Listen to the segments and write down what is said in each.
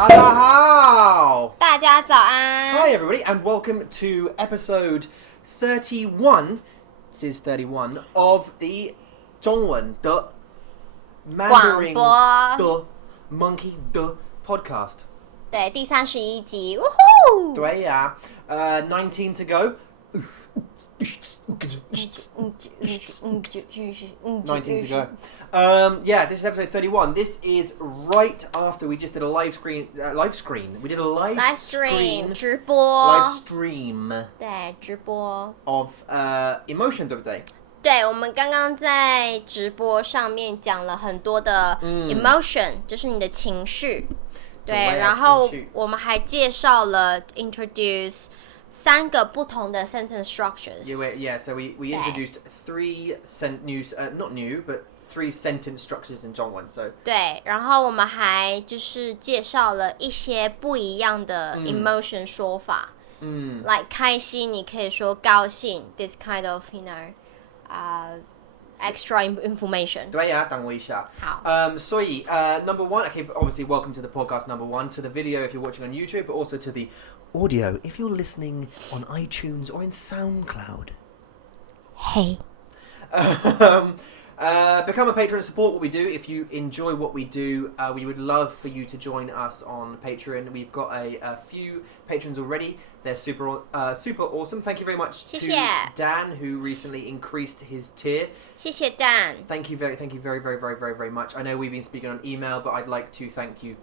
大家好，大家早安。Hi everybody, and welcome to episode 31. This is 31 of the 中文的 Mandarin 的 Monkey 的 podcast. 对，第31集，呜呼！对呀，19 to go. 19 to go. Yeah, this is episode 31. This is right after we just did a live screen. We did a live stream 直播 live stream 对，直播 of emotion, 对不对？对，我们刚刚在直播上面讲了很多的 emotion，就是你的情绪。对，然后我们还介绍了 introduce 3个不同的 sentence structures. Yeah, so we introduced 3 not new, but 3 sentence structures in 中文. So 对，然后我们还就是介绍了一些不一样的 emotion 说法。like 开心，你可以说高兴 ，this kind of extra information. 对呀，等我一下。好。所以number 1, okay, obviously welcome to the podcast number 1, to the video if you're watching on YouTube, but also to the audio if you're listening on iTunes or in SoundCloud. Hey. Become a patron and support what we do. If you enjoy what we do, we would love for you to join us on Patreon. We've got a few patrons already. They're super awesome. Thank you very much to Dan, who recently increased his tier. 谢谢 Dan. Thank you very much. I know we've been speaking on email, but I'd like to thank you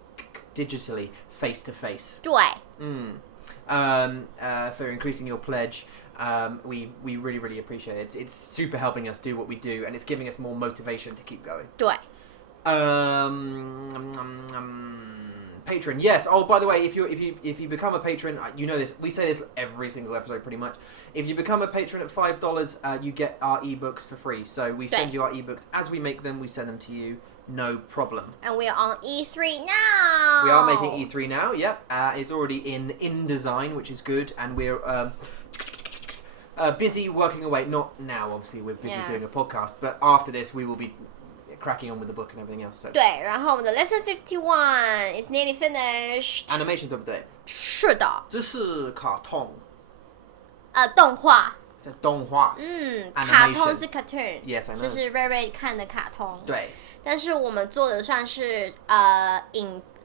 digitally, face to face. 对。For increasing your pledge. We really appreciate it. It's super helping us do what we do, and it's giving us more motivation to keep going. 对。Patron, yes. Oh, by the way, if you become a patron, you know this. We say this every single episode, pretty much. If you become a patron at $5, you get our eBooks for free. So we send you our eBooks as we make them. We send them to you, no problem. And we are on E3 now. We are making E3 now. Yep, it's already in InDesign, which is good, and we're busy working away. Not now, obviously, we're busy doing a podcast, but after this, we will be cracking on with the book and everything else. So. 对，然后我们的 Lesson 51 is nearly finished. Animation 对不对？是的。这是卡通。动画。是动画。卡通是 cartoon. Yes, I know. 就是 Ray 看的卡通。对。但是我们做的算是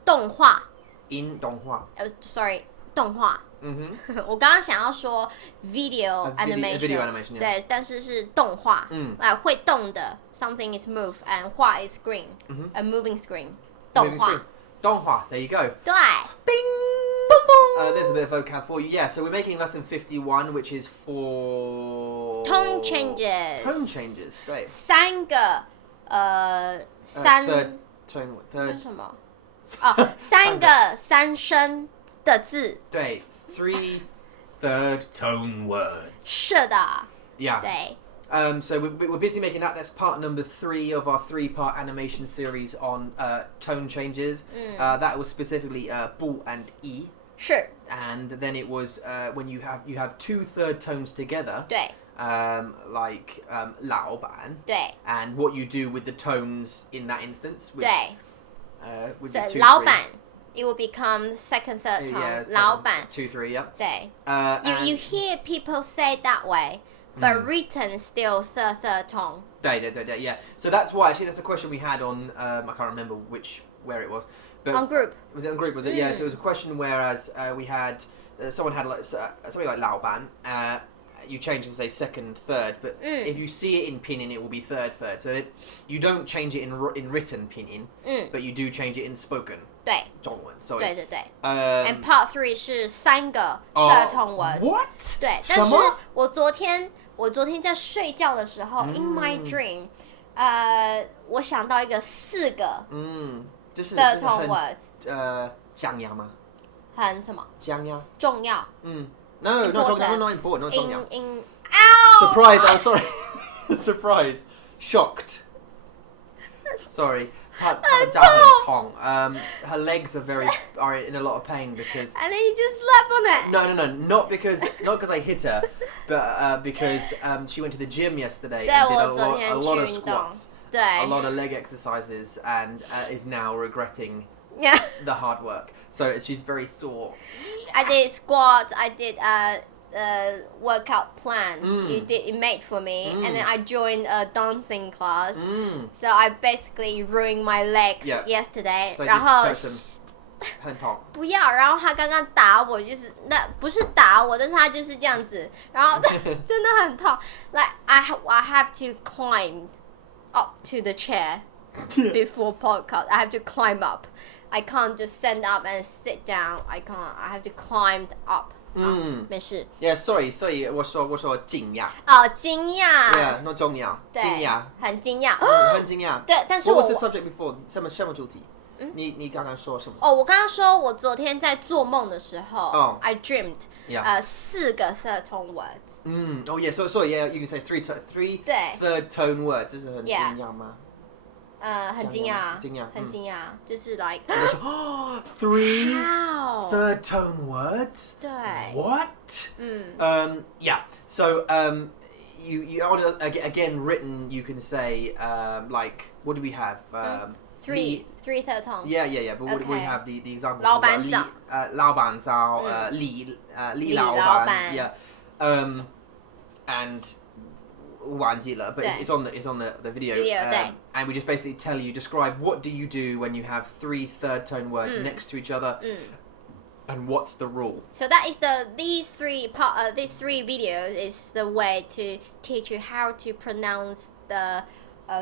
动画。动画。Sorry， 动画。我刚刚想要说 video animation， 对，但是是动画，会动的 something is move and 画 is screen，a moving screen， 动画 there you go， 对 ，bing， boom boom， there's a bit of vocab for you, yeah. So we're making lesson 51, which is for tone changes， 对，3个third tone 什么？3个3声的字，对 ，3 third tone words， 是的 ，yeah， 对。So we're busy making that. That's part number 3 of our 3-part animation series on tone changes. That was specifically bu and yi. 是。And then it was when you have 2 third tones together. 对。Like 老板. 对。And what you do with the tones in that instance. Which, 对。with so the 2, 老板 it will become second, third tone. Yeah, 老板 2, 3, yeah. 对。You hear people say that way, but written still third tone. 对 yeah. So that's why actually that's a question we had on I can't remember where it was. But on group. Was it on group? Was it? Yeah. So it was a question whereas we had someone had like something like 老板. You change and say second, third, but if you see it in pinyin, it will be third. So that you don't change it in written pinyin, but you do change it in spoken. 对，中文，所以对。And part 3是3个 third tone words. What? 对，但是我昨天在睡觉的时候 ，in my dream，我想到一个4个third tone words。江压吗？很什么？江压。重要。No, not 重要 not important, not 重要。Surprise! I'm sorry. Surprise. Shocked. Sorry. 她的脚很痛。Her legs are in a lot of pain because. And then you just slap on it. No. Not because I hit her, but because she went to the gym yesterday and did a lot of squats, a lot of leg exercises, and is now regretting the hard work. So she's very sore. I did squats. I did workout plan. You made for me, and then I joined a dancing class. So I basically ruined my legs yesterday. So 然后很痛。不要，然后他刚刚打我，就是那不是打我，但是他就是这样子，然后真的很痛。Like I have to climb up to the chair before podcast. I have to climb up. I can't just stand up and sit down. I can't. I have to climb up. 没事。Yeah, sorry. 所以我说惊讶。哦，惊讶。Yeah, not 重要。惊讶。很惊讶。很惊讶。对，但是What was the subject before? 什么主题？你刚刚说什么？哦，我刚刚说我昨天在做梦的时候，I dreamed 4个 third tone words。Oh yeah, so yeah, you can say three third tone words. 就是很惊讶吗？很惊讶，很惊讶，就是 like three third tone words. 对 What? Yeah. So you again written. You can say like what do we have? Three third tones. Yeah. But we have the example. 老板早，老板早，李老板 ，yeah. And 忘记了 but it's on the video. And we just basically tell you, describe what do you do when you have three third tone words next to each other, and what's the rule. So that is these three videos is the way to teach you how to pronounce the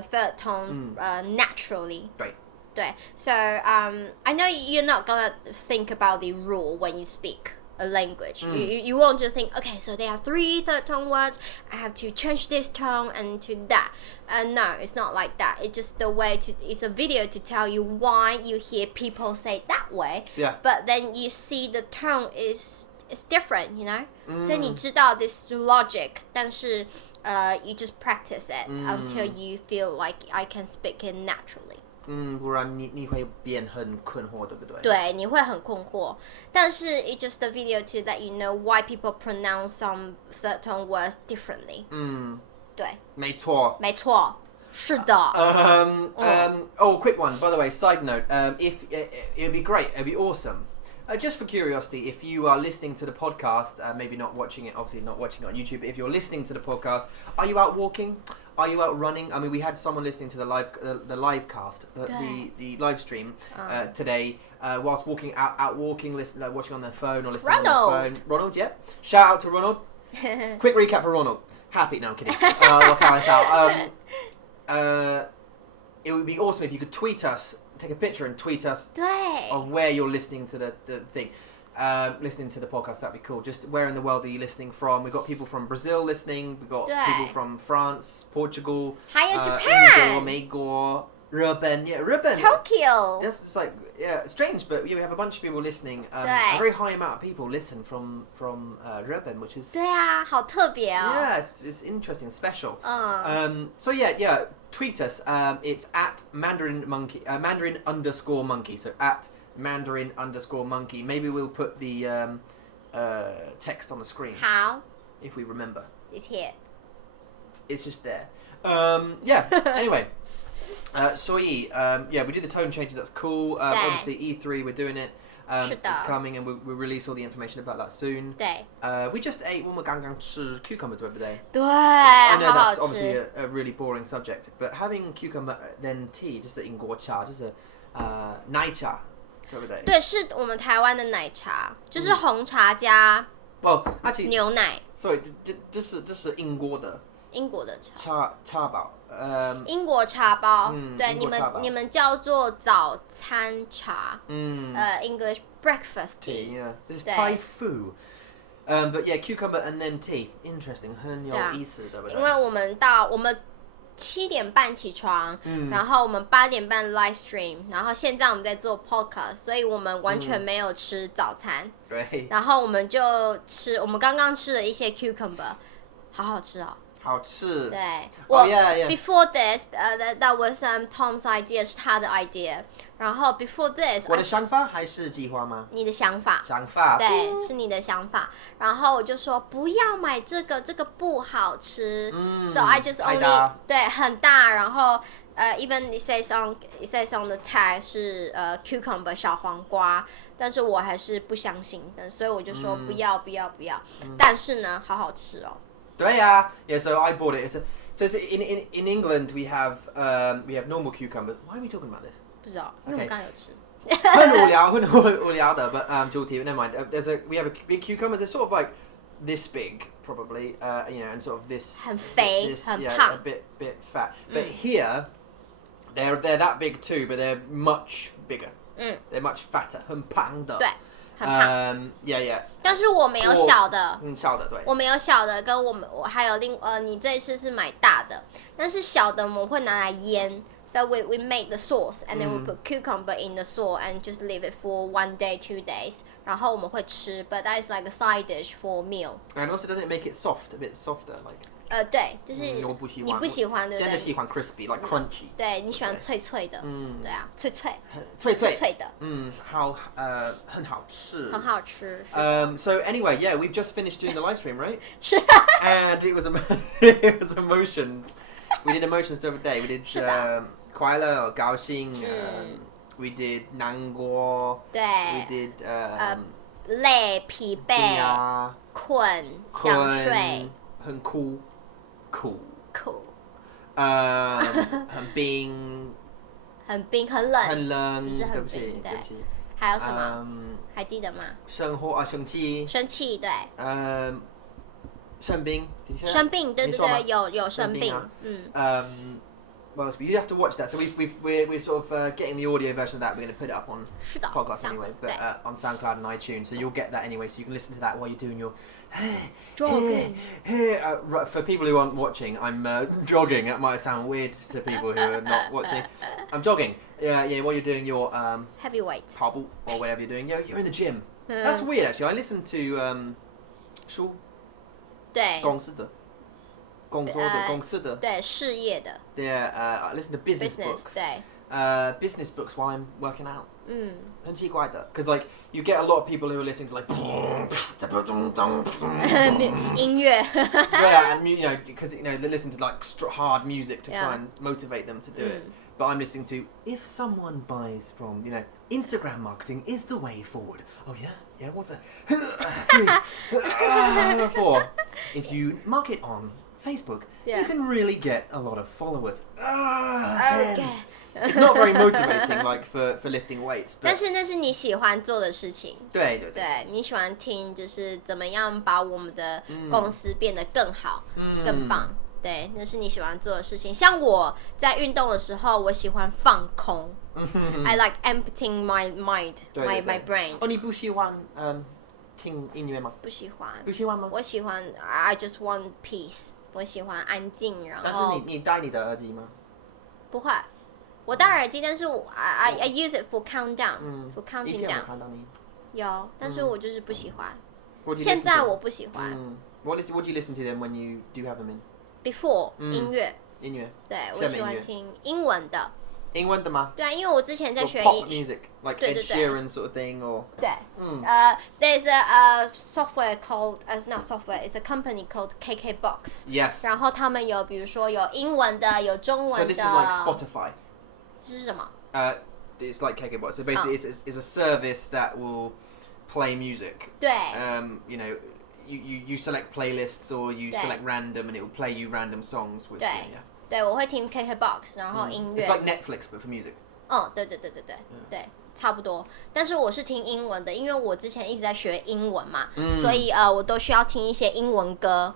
third tones naturally. Right. 对 So I know you're not gonna think about the rule when you speak a language. You won't just think, okay, so there are three third tone words. I have to change this tone and to that. No, it's not like that. It's just the way to. It's a video to tell you why you hear people say it that way. Yeah. But then you see the tone is different, you know. 所以你知道 this logic, 但是you just practice it until you feel like I can speak it naturally. 不然你会变很困惑，对不对？对，你会很困惑。但是 it's just a video to let you know why people pronounce some third tone words differently. 对，没错，是的。Quick one, by the way, side note, if it'd be great, it'd be awesome. Just for curiosity, if you are listening to the podcast, maybe not watching it, obviously not watching it on YouTube, but if you're listening to the podcast, are you out walking? Are you out running? I mean, we had someone listening to the live cast, the live stream today, whilst walking out walking, watching on their phone or listening on their phone. Ronald, yeah. Shout out to Ronald. Quick recap for Ronald. Happy? No, I'm kidding. What can I shout? It would be awesome if you could tweet us. Take a picture and tweet us of where you're listening to the thing, listening to the podcast. That'd be cool. Just where in the world are you listening from? We've got people from Brazil listening. We've got people from France, Portugal, 还有 Japan, 英国、美国、日本 Tokyo. That's just like strange, but we have a bunch of people listening. A very high amount of people listen from 日本, which is 对啊，好特别哦。Yeah, it's interesting, special. So yeah. Tweet us. It's at Mandarin Monkey, Mandarin_monkey. So at Mandarin_monkey. Maybe we'll put the text on the screen. How? If we remember. It's here. It's just there. Yeah. Anyway. Yeah, we did the tone changes. That's cool. Obviously E3, we're doing it. It's coming, and we'll release all the information about that soon. 对 We just ate 我们刚刚吃 cucumber, 对不对？对 I know 好好 that's 吃 obviously a really boring subject, but having cucumber then tea 就是英国茶，就是奶茶，对不对？对，是我们台湾的奶茶，就是红茶加 actually 牛奶。Sorry, 这是英国的茶包。英国茶包，对，英国茶包你们叫做早餐茶，English breakfast tea. Yeah, this is Thai food. But yeah, cucumber and then tea. Interesting, 很有意思，对不对？因为我们7点半起床，然后我们8点半 live stream，然后现在我们在做 podcast， 所以我们完全没有吃早餐。对。然后我们刚刚吃了一些 cucumber， 好好吃哦。好吃。对，yeah. Before this, that was Tom's idea， 是他的 idea。然后 before this， 我的想法还是计划吗？你的想法。对，是你的想法。然后我就说不要买这个不好吃。So I just only 对很大，然后 even it says on the tag 是cucumber 小黄瓜，但是我还是不相信的，所以我就说不要。但是呢，好好吃哦。对呀 ，Yeah. So I bought it. So in England we have normal cucumbers. Why are we talking about this? 不知道，因为我刚刚有吃。很无聊的 but never mind. We have a big cucumber. They're sort of like this big, probably. And sort of this. 很肥，很 A 胖。bit fat. But here, they're that big too, but they're much bigger. They're much fatter. 很胖的。对。很胖，yeah. 但是我没有小的，小的对，我没有小的，跟我还有你这一次是买大的，但是小的我们会拿来腌。So we make the sauce and then we put cucumber in the sauce and just leave it for 1 day, 2 days. 然后我们会吃 but that is like a side dish for meal. And also doesn't it make it soft, a bit softer, like. 对，就是你不喜欢，对不对？真的喜欢 crispy, like crunchy. 对，你喜欢脆脆的，对啊，脆的，很好吃。很好吃。So anyway, yeah, we've just finished doing the live stream, right? 是的。And it was emotions. We did emotions the other day. We did 快乐、高兴。We did 难过。对。We did 累、疲惫、困、想睡。很酷。很冰，很冷，就是对不起。还有什么？还记得吗？生气，对。生病，对，有生病。Well, you have to watch that. So we're sort of getting the audio version of that. We're going to put it up on podcast anyway, but on SoundCloud and iTunes. So you'll get that anyway. So you can listen to that while you're doing your jogging. For people who aren't watching, I'm jogging. That might sound weird to people who are not watching. I'm jogging. Yeah. While you're doing your heavyweight 跑步 or whatever you're doing. Yeah, you're in the gym. That's weird actually. I listened to 书对公司的。公司的对事业的 I listen to business books 对business books while I'm working out 很奇怪的 because like you get a lot of people who are listening to like 音乐 yeah and because they listen to like hard music to try and motivate them to do it but I'm listening to if someone buys from Instagram marketing is the way forward. Oh yeah what's that if you market on Facebook, you can really get a lot of followers. It's not very motivating, like for lifting weights. 但是那是你喜欢做的事情。对，你喜欢听，就是怎么样把我们的公司变得更好、更棒。对，那是你喜欢做的事情。像我在运动的时候，我喜欢放空。I like emptying my mind, my brain. 哦，你不喜欢听音乐吗？不喜欢。不喜欢吗？我喜欢 I just want peace. 我喜欢安静，然后。但是你戴你的耳机吗？不会，我戴耳机，但是I use it for countdown, for counting down. 以前有看到你。有，但是我就是不喜欢。现在我不喜欢。What do you listen to then when you do have them in? Before 音乐。对，我喜欢听英文的。英文的吗？对啊，因为我之前在学 pop music, like Ed Sheeran sort of thing, or 对，there's a software called not software, it's a company called KKBox. Yes. 然后他们有，比如说有英文的，有中文的。So this is like Spotify. 这是什么？It's like KKBox. So basically, it's a service that will play music. 对。You select playlists or you select random, and it will play you random songs with. 对，我会听 KKBox， 然后音乐。It's like Netflix but for music. 对，差不多。但是我是听英文的，因为我之前一直在学英文嘛，所以我都需要听一些英文歌，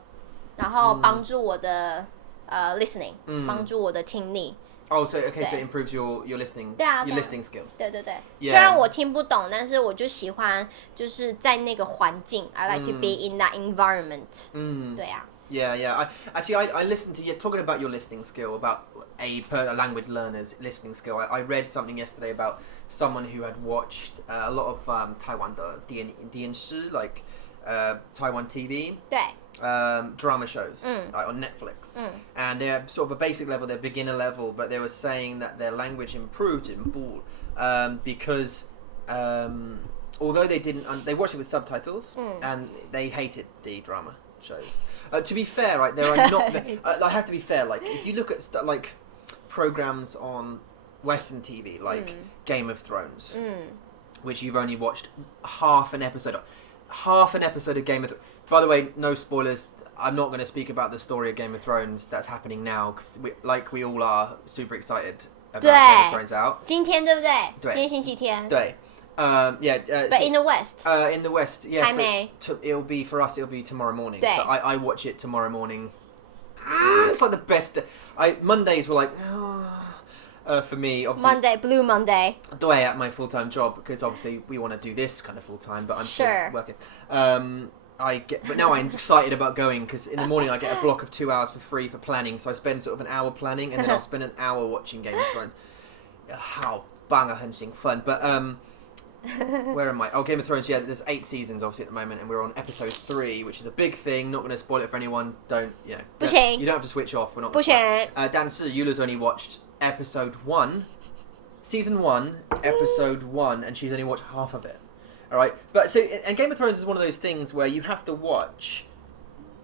然后帮助我的listening，帮助我的听力。Oh, so it improves your listening, your listening skills. 对。虽然我听不懂，但是我就喜欢，就是在那个环境。I like to be in that environment. 对啊。Yeah. I listened to you talking about your listening skill, about a language learner's listening skill. I read something yesterday about someone who had watched a lot of Taiwan 的电视 like Taiwan TV. 对。Drama shows like on Netflix, and they're sort of a basic level, they're beginner level, but they were saying that their language improved in Ball because although they watched it with subtitles and they hated the drama shows. To be fair, right, there are not. I have to be fair. Like if you look at like programs on Western TV like Game of Thrones, which you've only watched half an episode of Game of Thrones. By the way, no spoilers. I'm not going to speak about the story of Game of Thrones that's happening now because we all are super excited about Game of Thrones out. 今天对不对？对，今天星期天。对。But in the West. In the West, yeah. 还没。It'll be for us. It'll be tomorrow morning. 对。So I watch it tomorrow morning. It's like the best. Mondays were like for me. Obviously, Blue Monday. 对 at my full-time job because obviously we want to do this kind of full-time, but I'm still working. But now I'm excited about going because in the morning I get a block of 2 hours for free for planning. So I spend sort of an hour planning and then I'll spend an hour watching Game of Thrones. How bang很兴奋. But where am I? Oh, Game of Thrones. Yeah, there's 8 seasons obviously at the moment, and we're on episode 3, which is a big thing. Not going to spoil it for anyone. You don't have to switch off. We're not. 不行. Dan Si, Eula's only watched episode 1, season 1, episode 1, and she's only watched half of it. All right, but and Game of Thrones is one of those things where you have to watch.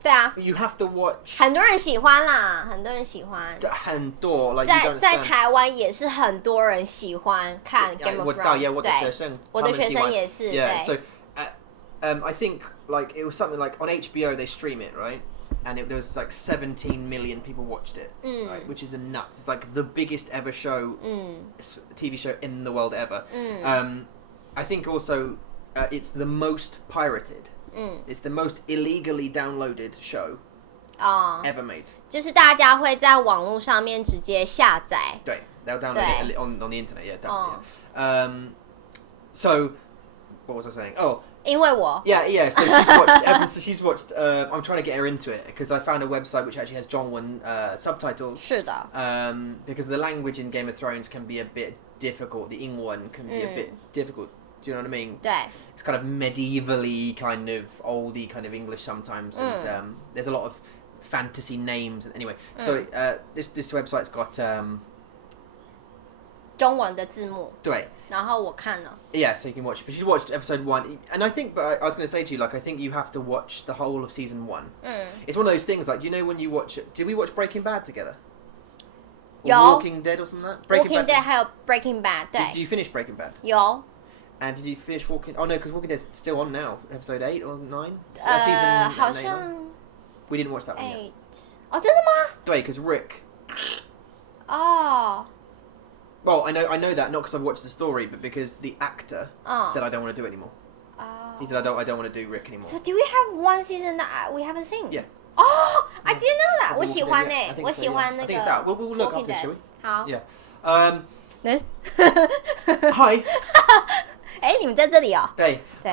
对啊。You have to watch. 很多人喜欢啦，很多人喜欢。很多 like 在台湾也是很多人喜欢看 Game of Thrones。我知道 yeah， 我的学生，我的学生也是。Yeah, so I think like it was something like on HBO they stream it, right? And there was like 17 million people watched it, right? Which is nuts. It's like the biggest ever show, TV show in the world ever. I think also it's the most pirated. It's the most illegally downloaded show ever made. 就是大家会在网络上面直接下载。对 they'll download it on the internet, yeah. So, what was I saying? Oh. 因为我 yeah so she's watched I'm trying to get her into it because I found a website which actually has Zhongwen subtitles 是的 because the language in Game of Thrones can be a bit difficult. The 英文 can be a bit difficult. Do you know what I mean? 对 It's kind of medievally kind of oldie kind of English sometimes and there's a lot of fantasy names anyway so this website's got 中文的字幕对然后我看了 Yeah, so you can watch it. But she watched episode 1. And I think, but I was going to say to you, like, I think you have to watch the whole of season 1. It's one of those things, like, you know when you watch it... Did we watch Breaking Bad together? Or Walking Dead or something like that? Walking Dead 还有 Breaking Bad, 对 Did you finish Breaking Bad? 有 And did you finish Walking... Oh, no, because Walking Dead's still on now. Episode 8 or 9? Season 好像 We didn't watch that one yet. 8哦真的吗对 because Rick...哦 Well, I know that, not because I've watched the story, but because the actor said I don't want to do it anymore. He said I don't want to do Rick anymore. So do we have one season that we haven't seen? Yeah. Oh, I didn't know that. 我喜欢欸 I 我喜欢那 I 个 think it's out. We'll look Walking after, Dead. shall we? 好 Yeah. Hi. 哎你们在这里哦 Hey. 对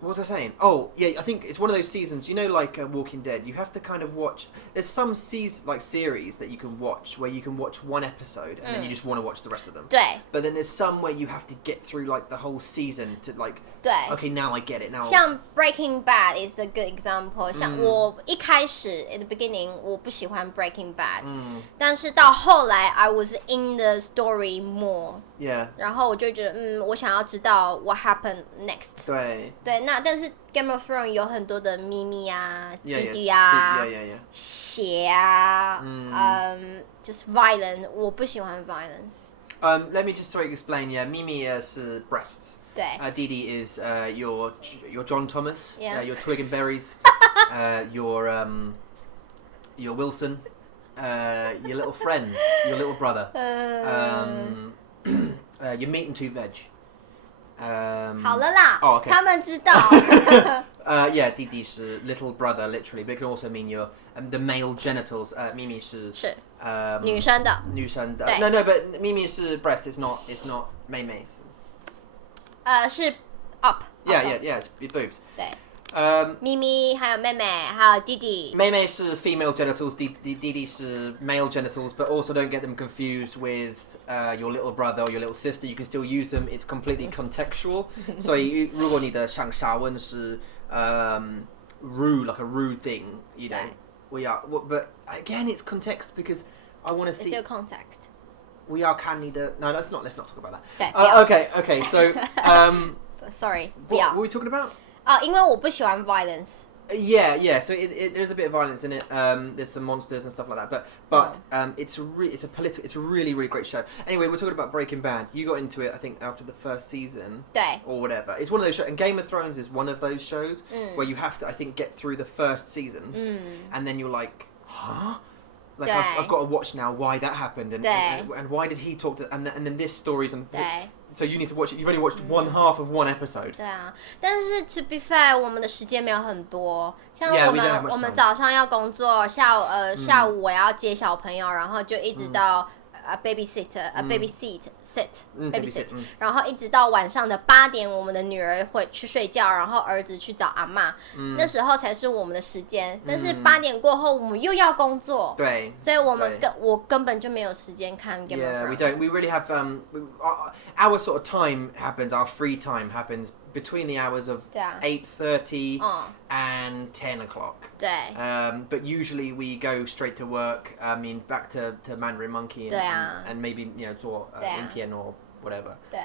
What was I saying? Oh, yeah, I think it's one of those seasons, you know, like Walking Dead, you have to kind of watch... There's some series that you can watch where you can watch one episode and then you just want to watch the rest of them. 对 But then there's some where you have to get through, like, the whole season to, like... 对 Okay, now I get it. Now... 像 Breaking Bad is a good example 像我一开始 at the beginning 我不喜欢 Breaking Bad 但是到后来 I was in the story more Yeah. 然后我就觉得我想要知道 what happened next 对那但是 Game of Thrones 有很多的秘密啊弟弟啊血啊just violent 我不喜欢 violence Let me just explain. Yeah, Mimi is breasts. 对 Didi is your John Thomas. Yeah. Your Twig and Berries. Your Wilson. Your little friend. Your little brother. Your meat and two veg. 好了啦 Oh, okay. 他们知道 Yeah, Didi is little brother, literally, but it can also mean your the male genitals. Mimi is 是女生的女生的对 No, but Mimi is breast. It's not 妹妹是 up Yeah, it's boobs. 对 Um, 咪咪还有妹妹还有弟弟 Mei is female genitals, Didi is male genitals, but also don't get them confused with your little brother or your little sister. You can still use them. It's completely contextual. 所以如果你的像沙文是 rude, like a rude thing, you know. We are, but again, it's context because I want to see. It's still context. We are can neither. No, let's not talk about that. 对 Okay. So, Sorry 不 what 要 were we talking about? 因为我不喜欢 violence Yeah. So there's a bit of violence in it. There's some monsters and stuff like that. But it's a really really great show. Anyway, we're talking about Breaking Bad. You got into it, I think, after the first season. 对。 Or whatever. It's one of those shows, and Game of Thrones is one of those shows where you have to, I think, get through the first season, and then you're like, huh? Like I've got to watch now why that happened and why did he talk to and then this story's and so you need to watch it. You've only watched one half of one episode. 对啊，但是 to be fair， 我们的时间没有很多。像 我们早上要工作，下午我要接小朋友，然后就一直到babysit， 然后一直到晚上的8点，我们的女儿会去睡觉，然后儿子去找阿嬷，那时候才是我们的时间。但是8点过后，我们又要工作，对，所以我根本就没有时间看 Game of Thrones。 Yeah, we don't. We really have our sort of time happens. Our free time happens between the hours of 8:30 and 10 o'clock. 对。 But usually we go straight to work. I mean, back to Mandarin Monkey and maybe 做影片 or whatever. 对。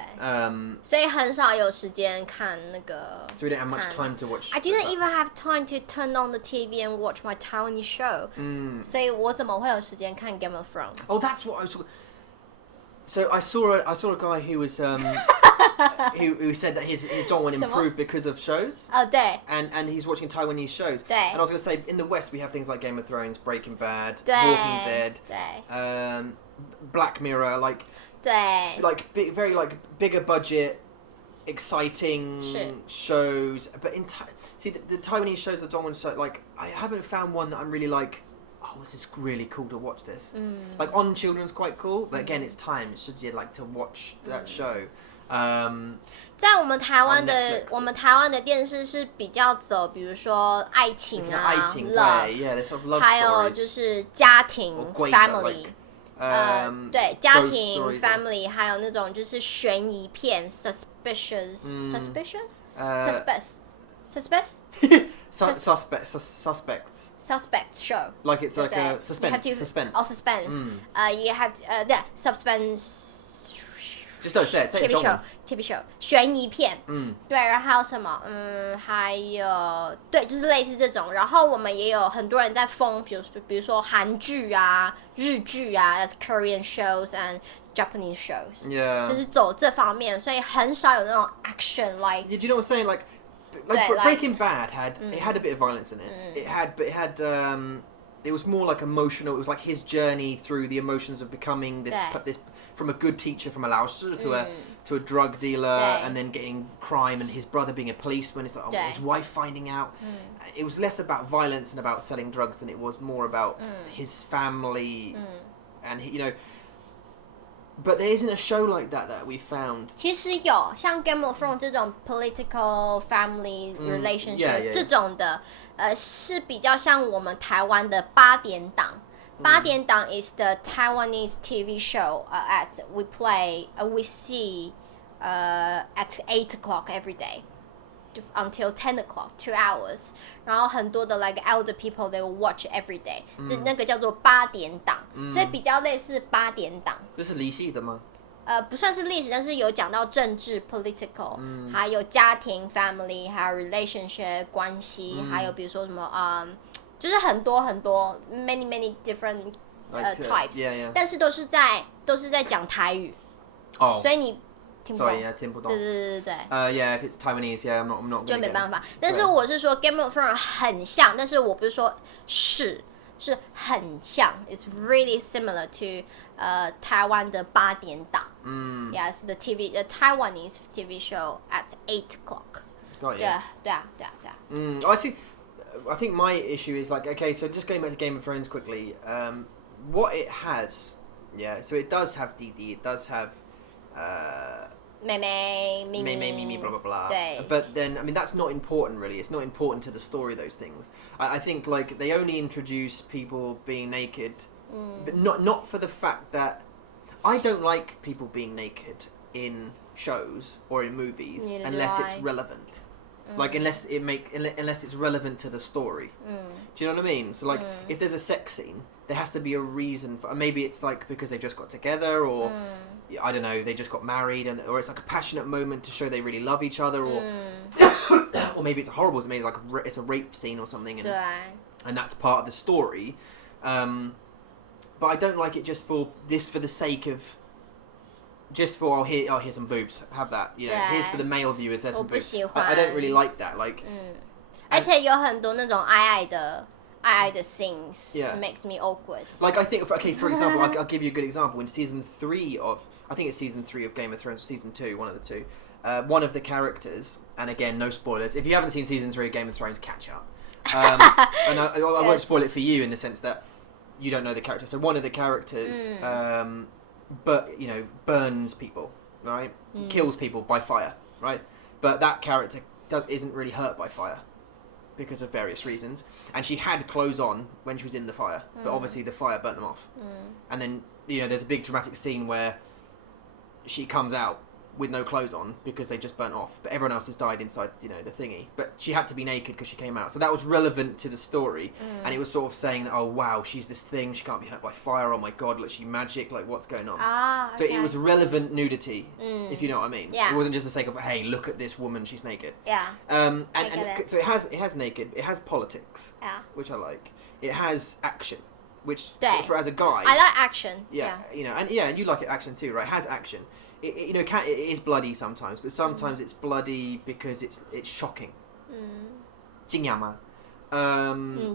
所以很少有时间看那个。 So we don't have much time to watch. I didn't even have time to turn on the TV and watch my Taiwanese show. 所以我怎么会有时间看 Game of Thrones? Oh, that's what I was talking. So I saw a guy who was who said that his Dongwon improved because of shows. 对。 And he's watching Taiwanese shows. 对。 And I was going to say, in the West we have things like Game of Thrones, Breaking Bad, 对。 Walking Dead, 对。 Black Mirror, like 对。 like very like bigger budget, exciting shows. But see the Taiwanese shows, the Dongwon show, like I haven't found one that I'm really like, oh, this is really cool to watch this. Like On Children's quite cool, but again, it's time. It's just like to watch that show. 在我们台湾的电视是比较走，比如说爱情啊 love， 还有就是家庭 family， 对，家庭 family， 还有那种就是悬疑片 suspicious show. Like it's like a suspense. Suspense. You have to, suspense. Just don't say it. Say it. TV show. 悬疑片。对，然后还有什么？还有对，就是类似这种。然后我们也有很多人在疯，比如说韩剧啊、日剧啊 ，that's Korean shows and Japanese shows. Yeah. 就是走这方面，所以很少有那种 action like. Do you know what I'm saying? Like Breaking Bad had a bit of violence in it. It had it was more like emotional. It was like his journey through the emotions of becoming this from a good teacher, from a 老师 to a drug dealer, and then getting crime, and his brother being a policeman. It's like his wife finding out. It was less about violence and about selling drugs than it was more about his family, and But there isn't a show like that we found. 其实有像 Game of Thrones 这种 political family relationship 这种的，是比较像我们台湾的8点档。8点档 is the Taiwanese TV show we see at 8 o'clock every day until 10 o'clock, 2 hours. 然后很多的 like elder people they will watch every day. 那个叫做8点档，所以比较类似8点档。这是历史的吗？不算是历史，但是有讲到政治 political，还有家庭 family， 还有 relationship 关系，还有比如说什么就是很多很多 many different types， 但是都是在讲台语，所以你听不懂。Sorry, 听不懂。对。Yeah, if it's Taiwanese, yeah, I'm not. 就没办法。但是我是说 Game of Thrones 很像，但是我不是说是很像。It's really similar to 台湾的8点档。Yes, the Taiwanese TV show at 8 o'clock. Got you. 对啊。I think my issue is like, okay, so just going back to Game of Thrones quickly, what it has, so it does have DD, it does have 妹妹 Mimi, blah blah blah. 对。 But then, I mean, that's not important really. It's not important to the story, those things. I think like they only introduce people being naked, but not for the fact that I don't like people being naked in shows or in movies unless it's relevant. Like unless it's relevant to the story. Do you know what I mean? So like if there's a sex scene, there has to be a reason for. Maybe it's like because they've just got together, or I don't know, they just got married, or it's like a passionate moment to show they really love each other, or or maybe it's a horrible, maybe it's like it's a rape scene or something, and that's part of the story. But I don't like it just for the sake of. Just for here's some boobs, have that. You know, here's for the male viewers. There's some boobs. I don't really like that. Like, 而且有很多那种爱的 scenes. Yeah. It makes me awkward. Like I think, for example, I'll give you a good example. In season 3 of, I think it's season 3 of Game of Thrones, or season 2, one of the two. One of the characters, and again, no spoilers. If you haven't seen season 3 of Game of Thrones, catch up. And I won't spoil it for you in the sense that you don't know the character. So one of the characters. But burns people, right? Kills people by fire, right? But that character isn't really hurt by fire because of various reasons. And she had clothes on when she was in the fire, but obviously the fire burnt them off. And then there's a big dramatic scene where she comes out with no clothes on because they just burnt off, but everyone else has died inside the thingy, but she had to be naked because she came out, so that was relevant to the story. And it was sort of saying that, oh wow, she's this thing, she can't be hurt by fire, oh my god, like she's magic, like what's going on. Okay. So it was relevant nudity, if you know what I mean. Yeah. It wasn't just the sake of, hey, look at this woman, she's naked. Yeah. And so it has naked, it has politics, which I like, it has action, which for as a guy, I like action. And you like it action too, right? It has action. It is bloody sometimes, but sometimes it's bloody because it's shocking. 惊讶吗?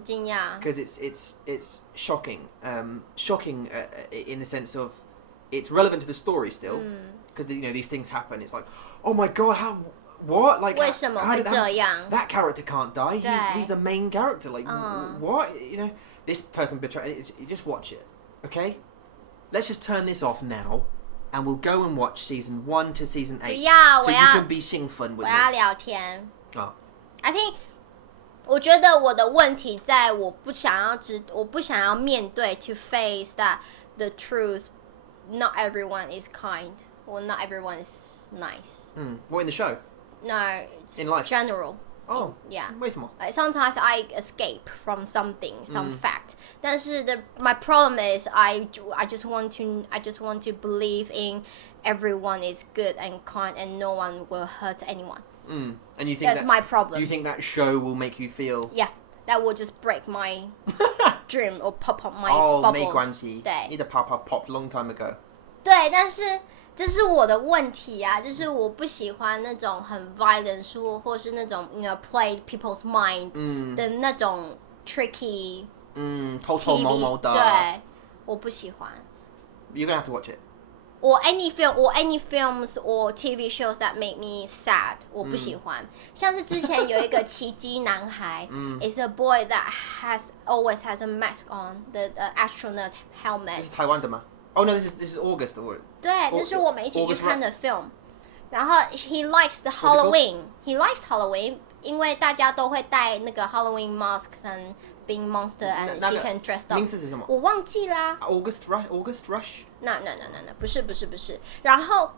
惊讶. Because it's shocking. Shocking in the sense of it's relevant to the story still. Because these things happen. It's like, oh my god, what? Like, 为什么会这样? That character can't die. He's a main character. Like, what? This person betrayed. You just watch it, okay? Let's just turn this off now. And we'll go and watch season 1 to season 8. So you can be 兴奋 with me. 我要聊天。I think 我觉得我的问题在我不想要面对 to face that the truth. Not everyone is kind, or not everyone is nice. What in the show? No, it's in life. General. Oh, yeah. 为什么? Like sometimes I escape from something, some fact. 但是my problem is I just want to believe in everyone is good and kind and no one will hurt anyone. And you think that's my problem. You think that show will make you feel? Yeah, that will just break my dream or pop up my bubbles. 没关系。对，你的泡泡 popped long time ago. 对，但是这是我的问题啊，就是我不喜欢那种很 violent 或是那种play people's mind 的那种 tricky 偷偷摸摸的。对，我不喜欢。You're gonna have to watch it. Or any films or TV shows that make me sad, 我不喜欢。像是之前有一个奇迹男孩，is a boy that always has a mask on, the astronaut helmet. 这是台湾的吗？Oh no, this is August or 对，那是我们一起去看的 film。然后 he likes the Halloween. He likes Halloween， 因为大家都会戴那个 Halloween mask and being monster and he can dress up。名字是什么？我忘记啦。August Rush。No， 不是。然后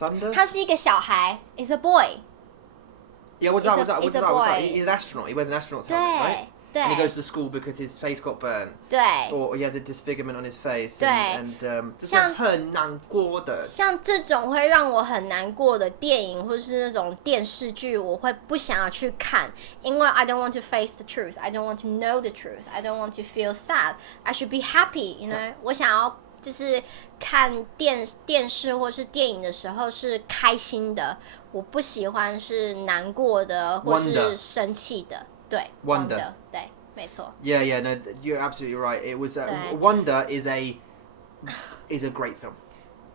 Thunder。他是一个小孩 ，is a boy。Yeah, what's that? He's an astronaut. He wears an astronaut's helmet, right? 对 And he goes to school because his face got burned. 对 Or he has a disfigurement on his face. 对 And 这是很难过的。像这种会让我很难过的电影或是那种电视剧，我会不想要去看，因为 I don't want to face the truth. I don't want to know the truth. I don't want to feel sad. I should be happy, you know? 我想要就是看电视或是电影的时候是开心的，我不喜欢是难过的或是生气的。对 Wonder 对，没错。Yeah, no, you're absolutely right. It was Wonder is a great film.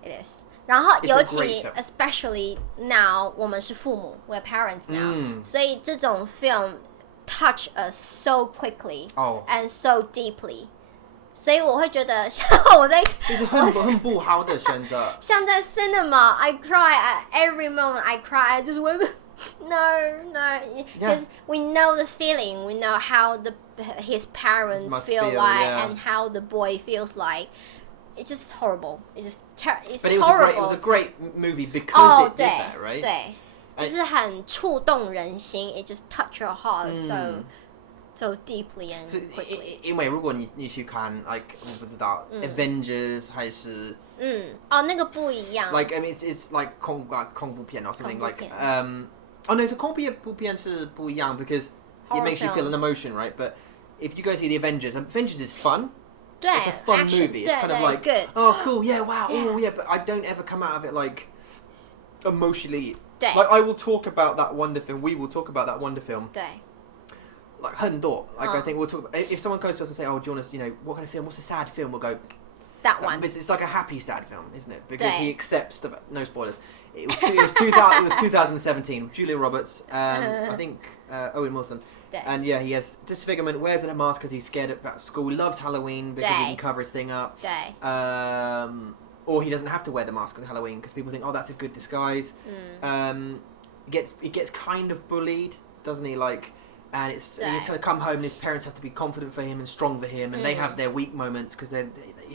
It is. 然后尤其 especially now 我们是父母 we're parents now，所以这种 film touch us so quickly and so deeply， 所以我会觉得像我在很不好的选择。像在 cinema I cry at every moment. I cry. I just went no, because we know the feeling. We know how his parents feel like and how the boy feels like. It's just horrible. It's horrible. It was a great movie because it did that, right? 对，就是很触动人心。It just touched your heart so deeply and quickly. 因为如果你去看 like 我不知道 Avengers 还是那个不一样 like I mean it's like 恐怖片 or something like oh no 恐怖片是不一样 because it makes you feel an emotion, right? But if you go see the Avengers is fun. It's a fun movie. It's kind of like, good. Oh, cool, yeah, wow, oh, yeah. But I don't ever come out of it like emotionally. 对 Like I will talk about that Wonder film. We will talk about that Wonder film. 对 Like 很多. Like I think we'll talk. If someone comes to us and say, "Oh, do you want us? You know, what kind of film? What's a sad film?" We'll go. That one. It's like a happy sad film, isn't it? Because 对 he accepts the no spoilers. It was 2017. Julia Roberts. I think Owen Wilson. 对 And yeah, he has disfigurement, wears a mask because he's scared about school, loves Halloween because he can cover his thing up. 对 Or he doesn't have to wear the mask on Halloween because people think, oh, that's a good disguise. He gets kind of bullied, doesn't he? Like, and he's going to come home and his parents have to be confident for him and strong for him, and they have their weak moments because they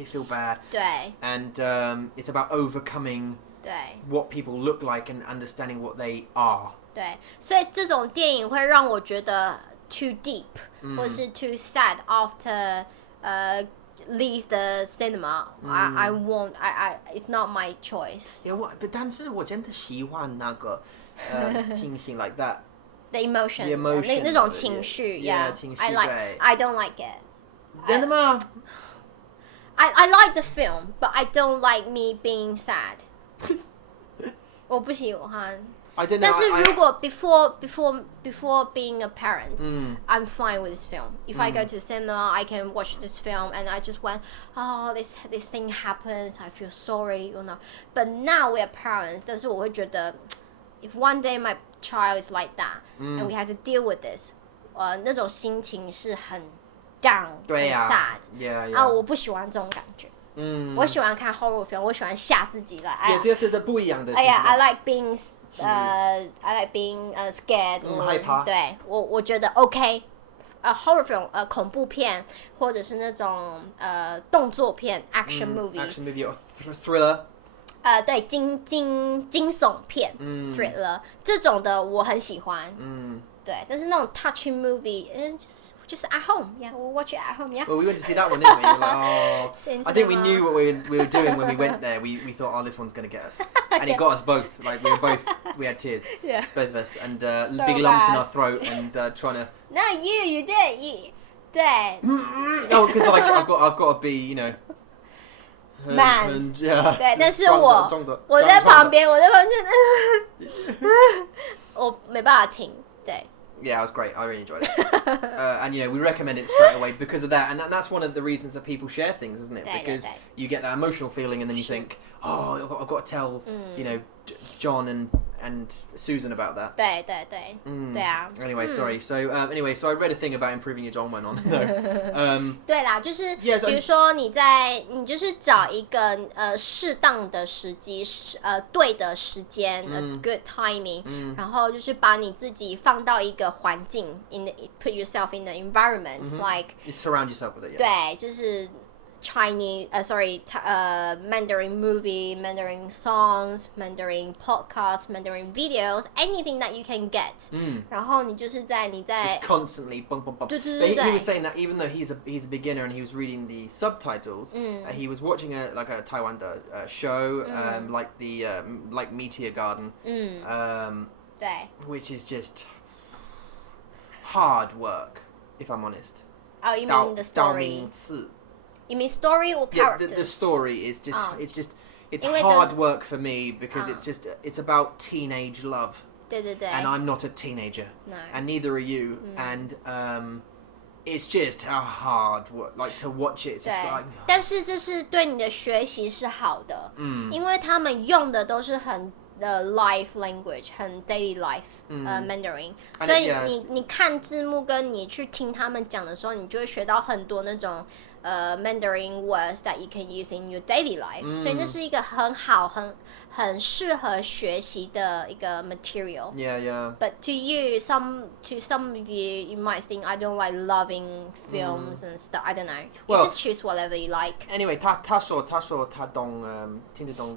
feel bad. 对 And it's about overcoming 对 what people look like and understanding what they are. 对，所以这种电影会让我觉得 too deep，或是 too sad after leave the cinema. I won't. It's not my choice. Yeah, but 但是我真的喜欢那个情形 like that. The emotion. The emotion. 那种情绪 Yeah, yeah. 情绪 I don't like it. 真的吗？ I like the film, but I don't like me being sad. 我不喜欢。I don't know. 但是如果 before being a parent, I'm fine with this film. If I go to cinema, I can watch this film, and I just went, oh, this thing happens. I feel sorry, you know. But now we are parents. 但是我会觉得 if one day my child is like that, and we have to deal with this, 那种心情是很 down, 很 sad. Yeah. 我不喜欢这种感觉。我喜欢看 horror film， 我喜欢吓自己来。Yes, 不一样的。I like being scared。害怕。对，我觉得 OK。horror film， 恐怖片，或者是那种动作片 ，action movie。action movie or thriller。对，惊悚片 thriller 这种的我很喜欢。对，但是那种 touching movie， just at home. Yeah, we'll watch it at home. Yeah. Well, we went to see that one, didn't we? Like, oh, I think we knew what we were doing when we went there. We thought, oh, this one's gonna get us, and it got us both. Like we had tears, both of us, and so big lumps in our throat, and trying to. No, you did. 对。No, because like I've got to be, you know. Man. 对，但是我在旁边，我没办法停，对。Yeah, it was great. I really enjoyed it. And, you know, we recommend it straight away because of that. And that's one of the reasons that people share things, isn't it? Because you get that emotional feeling and then you think, oh, I've got to tell, you know, John and Susan about that. 对啊。Anyway, sorry. So, so I read a thing about improving your Zhongwen on. No. 对啦，就是比如说你就是找一个适当的时机，对的时间，a good timing，然后就是把你自己放到一个环境，put yourself in the environment， like you surround yourself with it. 对，就是。Mandarin movie, Mandarin songs, Mandarin podcasts, Mandarin videos, anything that you can get. 然后你就是你在 Just constantly bump. But he was saying that even though he's a beginner and he was reading the subtitles, he was watching a Taiwan show, like the like Meteor Garden, 对 which is just hard work, if I'm honest. Oh, you mean the story? You mean story or characters? Yeah, the story is just it's hard work for me because it's about teenage love. 对 And I'm not a teenager. No. And neither are you. And it's just hard work, like to watch it. It's just like. 但是这是对你的学习是好的，因为他们用的都是很life language， 很 daily life， Mandarin， 所以你看字幕跟你去听他们讲的时候，你就会学到很多那种Mandarin words that you can use in your daily life，所以那是一个很好很适合學習的一個 material. Yeah. But to some of you might think I don't like loving films and stuff. I don't know. You just choose whatever you like. Anyway, 他说他懂听得懂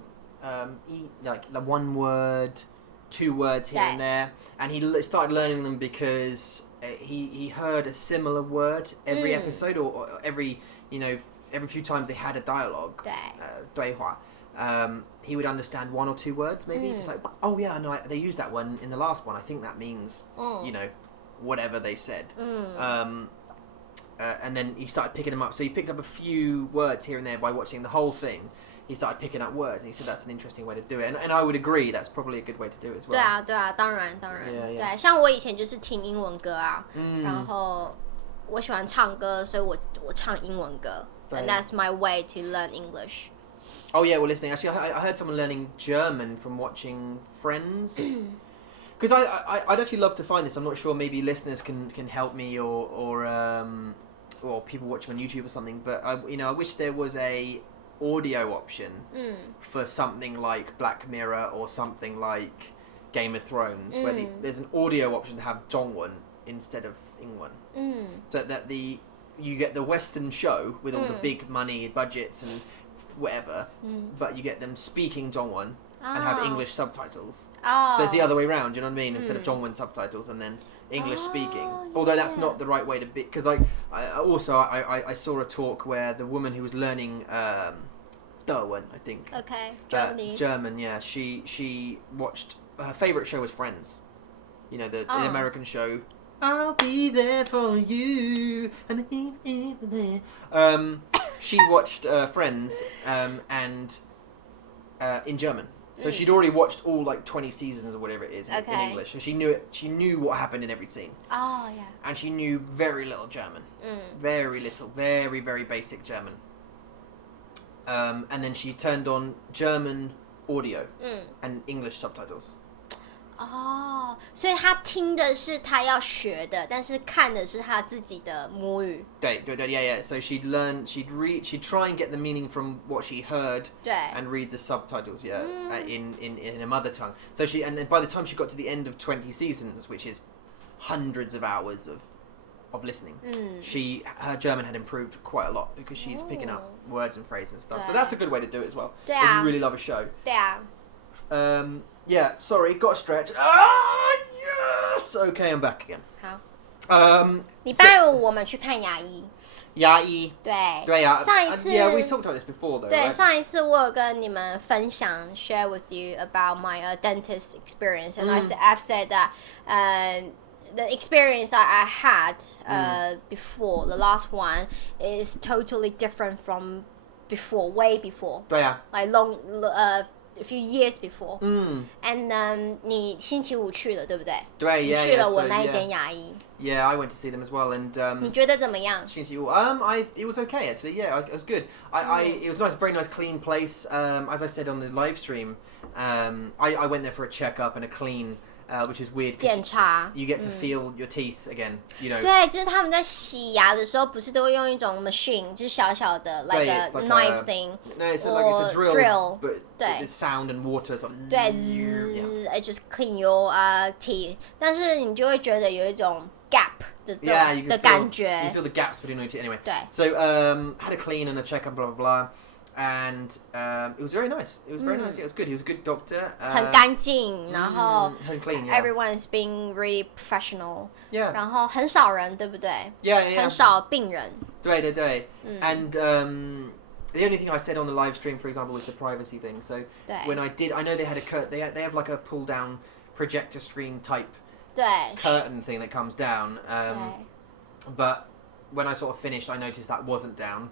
like the one word, two words here and there, and he started learning them because he heard a similar word every episode, or every every few times they had a dialogue. 对话. He would understand one or two words, maybe just like, oh yeah, no, they used that one in the last one. I think that means whatever they said. And then he started picking them up. So he picked up a few words here and there by watching the whole thing. He started picking up words, and he said that's an interesting way to do it. And I would agree, that's probably a good way to do it as well. 对啊，当然。对，像我以前就是听英文歌啊，然后我喜欢唱歌，所以我唱英文歌。And that's my way to learn English. Oh yeah, well listening. Actually, I heard someone learning German from watching Friends. Because I'd actually love to find this. I'm not sure. Maybe listeners can help me, or people watching on YouTube or something. But I wish there was a audio option for something like Black Mirror or something like Game of Thrones, where there's an audio option to have 中文 instead of 英文. So that you get the Western show with all the big money budgets and whatever, but you get them speaking 中文 and have English subtitles. So it's the other way around, you know what I mean? Instead of 中文 subtitles and then English speaking. Although that's not the right way to be, because I saw a talk where the woman who was learning 德文, I think. Okay, German, yeah. She watched, her favourite show was Friends. The American show. I'll be there for you. She watched Friends and in German. So she'd already watched all 20 seasons or whatever it is in English. So she knew what happened in every scene. Oh, yeah. And she knew very little German. Very little. Very, very basic German. And then she turned on German audio and English subtitles. 所以他听的是他要学的，但是看的是他自己的母语。对 yeah. So she'd try and get the meaning from what she heard and read the subtitles in a mother tongue. So and then by the time she got to the end of 20 seasons, which is hundreds of hours of listening, her German had improved quite a lot because she's picking up words and phrases and stuff. So that's a good way to do it as well. If you really love a show. 对啊。Yeah, sorry, got a stretch. Yes! Okay, I'm back again. 好。礼拜五我们去看牙医。牙医。对啊。上一次 Yeah, we talked about this before though. 对， right? 上一次我有跟你们分享 share with you about my dentist experience, and I've said that the experience that I had before, the last one, is totally different from before, way before. 对啊。Like a few years before. And 你星期五去了，对不对？对，你去了我那一间牙医。Yeah, I went to see them as well, and 你觉得怎么样？星期五, it was okay actually. Yeah, it was good. It was nice, very nice, clean place. As I said on the live stream, I went there for a checkup and a clean. Which is weird. 检查 You get to feel your teeth again, 对，就是他们在洗牙的时候，不是都会用一种 machine， 就是小小的 like a knife thing. No, it's like it's a drill. But 对 it's sound and water. Sort of, 对 yeah. I just clean your teeth. 但是你就会觉得有一种 gap 的这种的感觉。You feel the gaps between your teeth. Anyway. 对 So had a clean and a checkup, blah blah blah. And it was very nice. It was very nice. Yeah, it was good. He was a good doctor. 很干净，然后很 clean. Yeah. Everyone's being really professional. Yeah. 然后很少人，对不对 Yeah. 很少病人。对。And the only thing I said on the live stream, for example, was the privacy thing. So when I know they had they have like a pull down projector screen type curtain thing that comes down. But when I sort of finished, I noticed that wasn't down.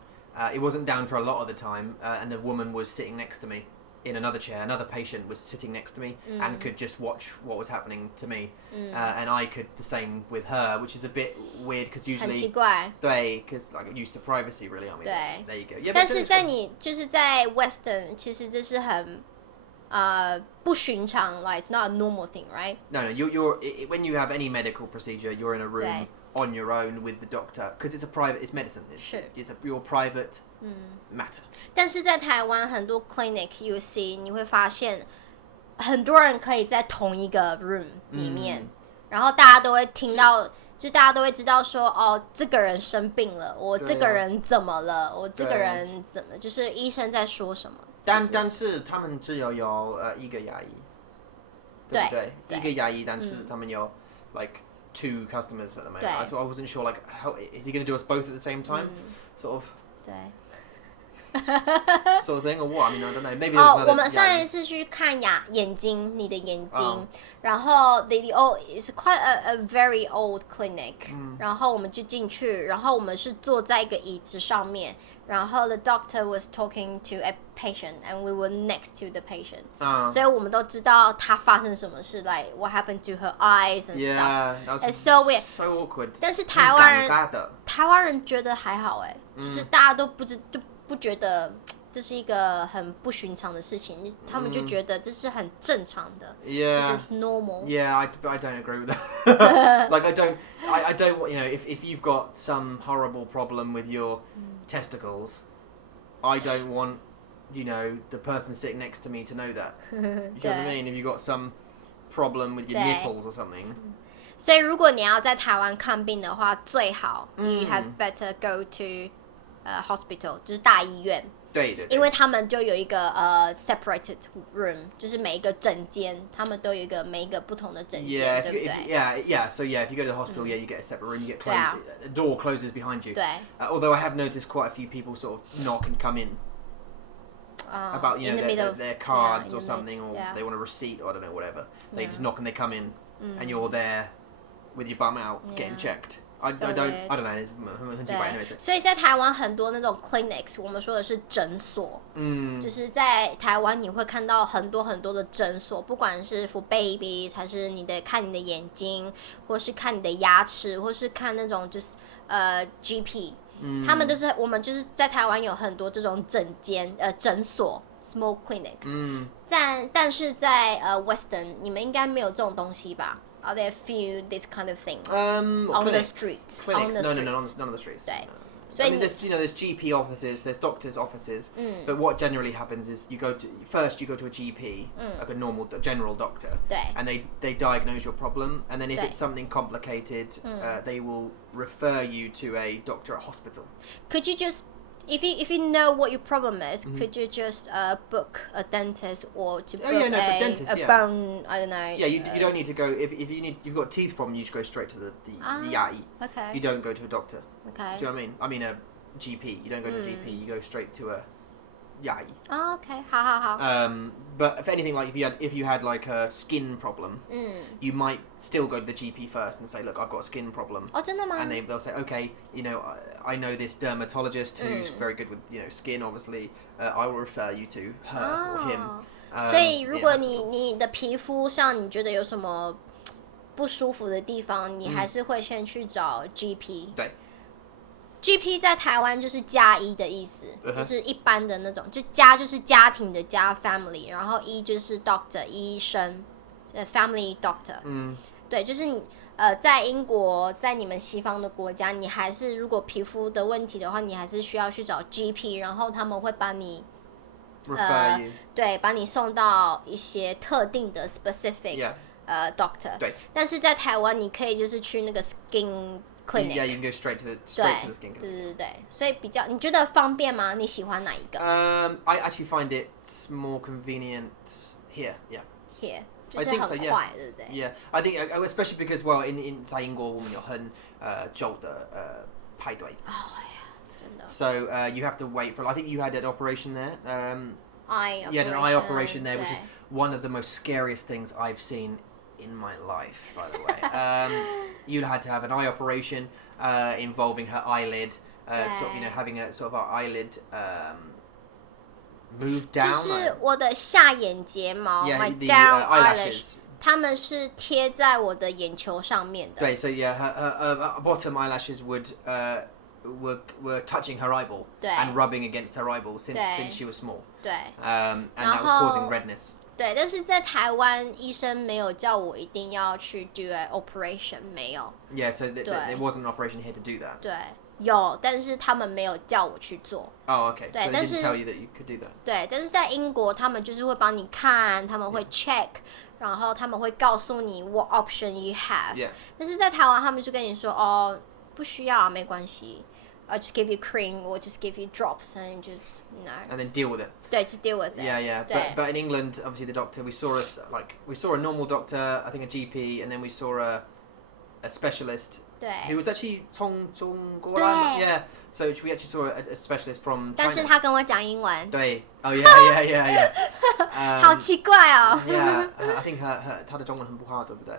It wasn't down for a lot of the time, and a woman was sitting next to me in another chair. Another patient was sitting next to me and could just watch what was happening to me, and I could the same with her, which is a bit weird because usually 很奇怪。对 because like used to privacy really, aren't we? 对 There you go. Yeah, 但是在你就是在 Western， 其实这是很不寻常 ，like it's not a normal thing, right? No, you're when you have any medical procedure, you're in a room. 对 On your own with the doctor, because it's medicine. It's your private matter. 但是在台湾很多 clinic you see 你会发现很多人可以在同一个 room 里面，然后大家都会听到，就大家都会知道说哦，这个人生病了，我这个人怎么了，我这个人怎么，就是医生在说什么。但是他们只有一个牙医，对不对？一个牙医，但是他们有 like 2 customers at the moment. So I wasn't sure like how is he going to do us both at the same time, sort of. 对。sort of thing or what? I mean, I don't know. Maybe there's another. 我们上一次去看眼睛，你的眼睛，然后 it's quite a very old clinic，然后我们就进去，然后我们是坐在一个椅子上面，然后 the doctor was talking to a patient and we were next to the patient，所以我们都知道他发生什么事 ，like what happened to her eyes and stuff。Yeah, that was It's so weird. So awkward. 但是台湾人觉得还好就是大家都不觉得这是一个很不寻常的事情，他们就觉得这是很正常的。Yeah. This is normal. Yeah, I don't agree with that. Like I don't if you've got some horrible problem with your testicles, I don't want the person sitting next to me to know that. You know what I mean? If you've got some problem with your nipples or something. 所以如果你要在台湾看病的话，最好you had better go to hospital， 就是大医院。对，因为他们就有一个separated room， 就是每一个诊间，他们都有每一个不同的诊间，对不对 So if you go to the hospital, you get a separate room, you get closed, a door closes behind you. 对。Although I have noticed quite a few people sort of knock and come in about their cards or something, or they want a receipt or I don't know whatever. They just knock and they come in, and you're there with your bum out getting checked. I don't know， 对，所以在台湾很多那种 clinics， 我们说的是诊所，就是在台湾你会看到很多很多的诊所，不管是 for babies 还是看你的眼睛，或是看你的牙齿，或是看那种就是GP，他们都是我们就是在台湾有很多这种诊所 small clinics，但是在Western 你们应该没有这种东西吧？Are there few this kind of thing on the streets? Clinics? No, none of the streets. 对， I mean, there's GP offices, there's doctors' offices, but what generally happens is you go to a GP, like a normal general doctor, 对 and they diagnose your problem, and then if it's something complicated, they will refer you to a doctor at hospital. Could you just if you know what your problem is, could you just book a dentist or to book a bone? I don't know. Yeah, you don't need to go if you've got a teeth problem. You just go straight to the ya'i. Okay. You don't go to a doctor. Okay. Do you know what I mean? I mean a GP. You don't go to a GP. You go straight to a ya'i. Oh, okay. 好。But if anything, like if you had like a skin problem, you might still go to the GP first and say, look, I've got a skin problem. 哦，真的吗？ And they'll say, okay, I know this dermatologist who's very good with skin. Obviously, I will refer you to her or him. 所以如果你的皮肤上你觉得有什么不舒服的地方，你还是会先去找 GP。对。GP 在台湾就是家医的意思，就是一般的那种，就家就是家庭的家 family， 然后医就是 doctor 医生，family doctor。对，就是你在英国，在你们西方的国家，你还是如果皮肤的问题的话，你还是需要去找 GP， 然后他们会把你对，把你送到一些特定的 specific doctor。对，但是在台湾你可以就是去那个 skin clinic. Yeah, you can go straight to the skin clinic. 对，所以比较你觉得方便吗？你喜欢哪一个？I actually find it more convenient here. Yeah. Here. 就是很快，对不对 ？Yeah, I think especially because in 在英国我们有很久的排队。哦呀，真的。So you have to wait for. I think you had an operation there. Eye operation. You had an eye operation there, which is one of the most scariest things I've seen in my life, by the way. You had to have an eye operation involving her eyelid, sort of, having a sort of our eyelid moved down. 就是我的下眼睫毛 ，my down eyelashes. 它们是贴在我的眼球上面的。对 ，so yeah, her bottom eyelashes were touching her eyeball and rubbing against her eyeball since she was small. 对。And that was causing redness. 对，但是在台湾医生没有叫我一定要去 do an operation， 没有。Yeah, so there wasn't an operation here to do that. 对，有，但是他们没有叫我去做。Oh, okay. 对， so they didn't tell you that you could do that. 对，但是在英国，他们就是会帮你看，他们会 check， 然后他们会告诉你 what option you have. Yeah. 但是在台湾，他们就跟你说，哦，不需要啊，没关系。I'll just give you cream or just give you drops and just and then deal with it. 对， just deal with it. Yeah. But in England, obviously the doctor, we saw a normal doctor, I think a GP, and then we saw a a specialist. 对 Who was actually 从中国来 Yeah. So we actually saw a specialist from China. 但是他跟我讲英文。对 Oh yeah. 好奇怪哦。Yeah. I think 他的中文很不好，对不对？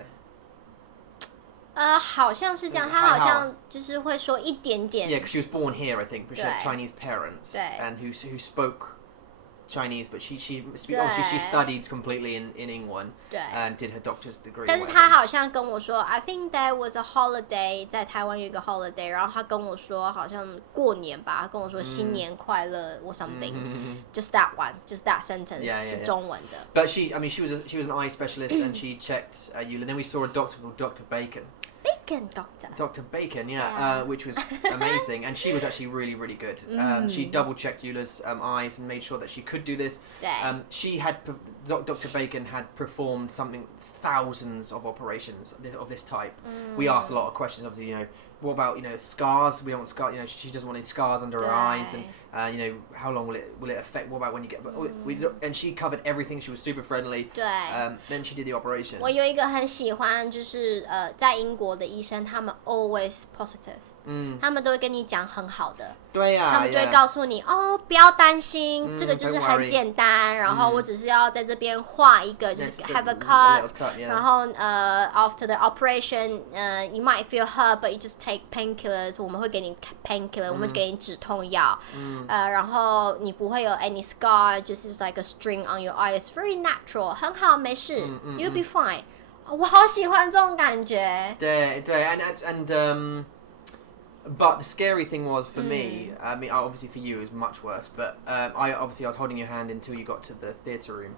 好像是这样，他好像就是会说一点点。Yeah, because she was born here, I think, but she had Chinese parents, and who spoke Chinese, but she studied completely in England, and did her doctor's degree. 但是他好像跟我说 I think there was a holiday 在台湾有一个 holiday， 然后他跟我说好像过年吧，他跟我说新年快乐 or something. Just that one, just that sentence 是中文的。But she was an eye specialist, and she checked you. And then we saw a doctor called Dr. Bacon. Dr. Bacon, which was amazing, and she was actually really, really good. She double checked Eula's eyes and made sure that she could do this. Dr. Bacon had performed thousands of operations of this type. We asked a lot of questions, obviously, what about scars? We don't want scars. She doesn't want any scars under her eyes, and how long will it affect? What about when you get? And she covered everything. She was super friendly. Then she did the operation. 我有一个很喜欢，就是在英国的医生，他们 always positive。他们都会跟你讲很好的，对呀，他们就会告诉你不要担心，这个就是很简单，然后我只是要在这边画一个，就是 have a cut， 然后after the operation you might feel hurt but you just take painkillers， 我们会给你 painkiller， 我们给你止痛药，然后你不会有 any scar， 就是 like a string on your eye， it's very natural， 很好，没事，you'll be fine。我好喜欢这种感觉。对 and But the scary thing was for me, I mean, obviously for you it was much worse, but I was holding your hand until you got to the theatre room.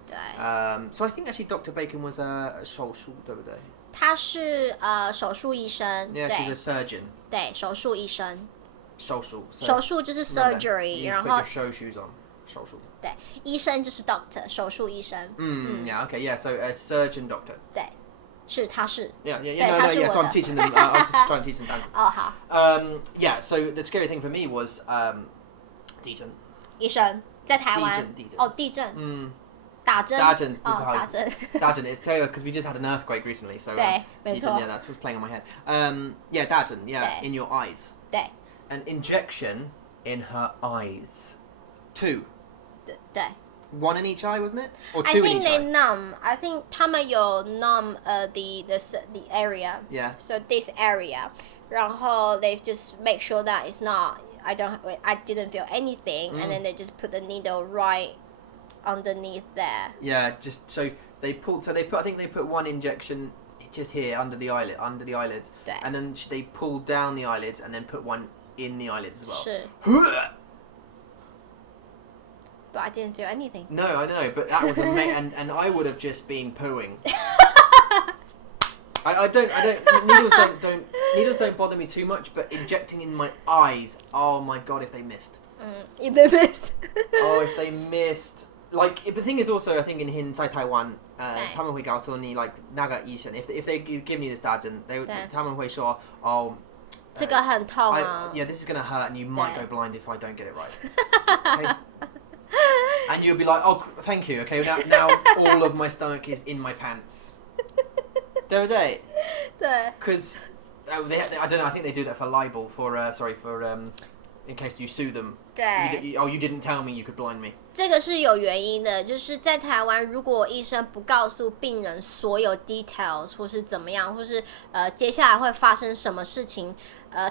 So I think actually Dr. Bacon was a 手术，对不对？他是手术医生。Yeah, she's a surgeon. 对，手术医生。手术就是 surgery， 然后 put your shoes on. 手术。对，医生就是 doctor， 手术医生。Yeah, okay, yeah. So a surgeon doctor. 对。他是 Yeah, so I'm teaching them, I was just trying to teach them dance. 好。Yeah, so the scary thing for me was 地震。医生在台湾。地震。打针。打针。Because we just had an earthquake recently, so 对，没错。Yeah, that's what's playing on my head. Yeah, 打针 in your eyes. 对。An injection in her eyes. 2. 对。1 in each eye, wasn't it? Or 2 I think in each they eye? numb. I think 他们有 numb the area. Yeah. So this area. 然后 they just make sure that it's not. I didn't feel anything, and then they just put the needle right underneath there. Yeah, just so they put. I think they put 1 injection just here under the eyelids, and then they pulled down the eyelids and then put 1 in the eyelids as well. 是。But I didn't feel anything. No, I know, but that was amazing, and I would have just been pooing. I don't. Needles don't bother me too much, but injecting in my eyes. Oh my god, if they missed. If they missed. If they missed. Like, the thing is also, I think in 在台湾，他们会告诉你 like 那个医生 if they give me this 打针，他们会说这个很痛啊。Yeah, this is gonna hurt, and you might go blind if I don't get it right. Okay? And you'll be like, oh, thank you. Okay, now all of my stomach is in my pants. 对不对？对。Because I don't know. I think they do that for libel. For in case you sue them. 对。You didn't tell me you could blind me. 这个是有原因的，就是在台湾，如果医生不告诉病人所有 details 或是怎么样，或是接下来会发生什么事情，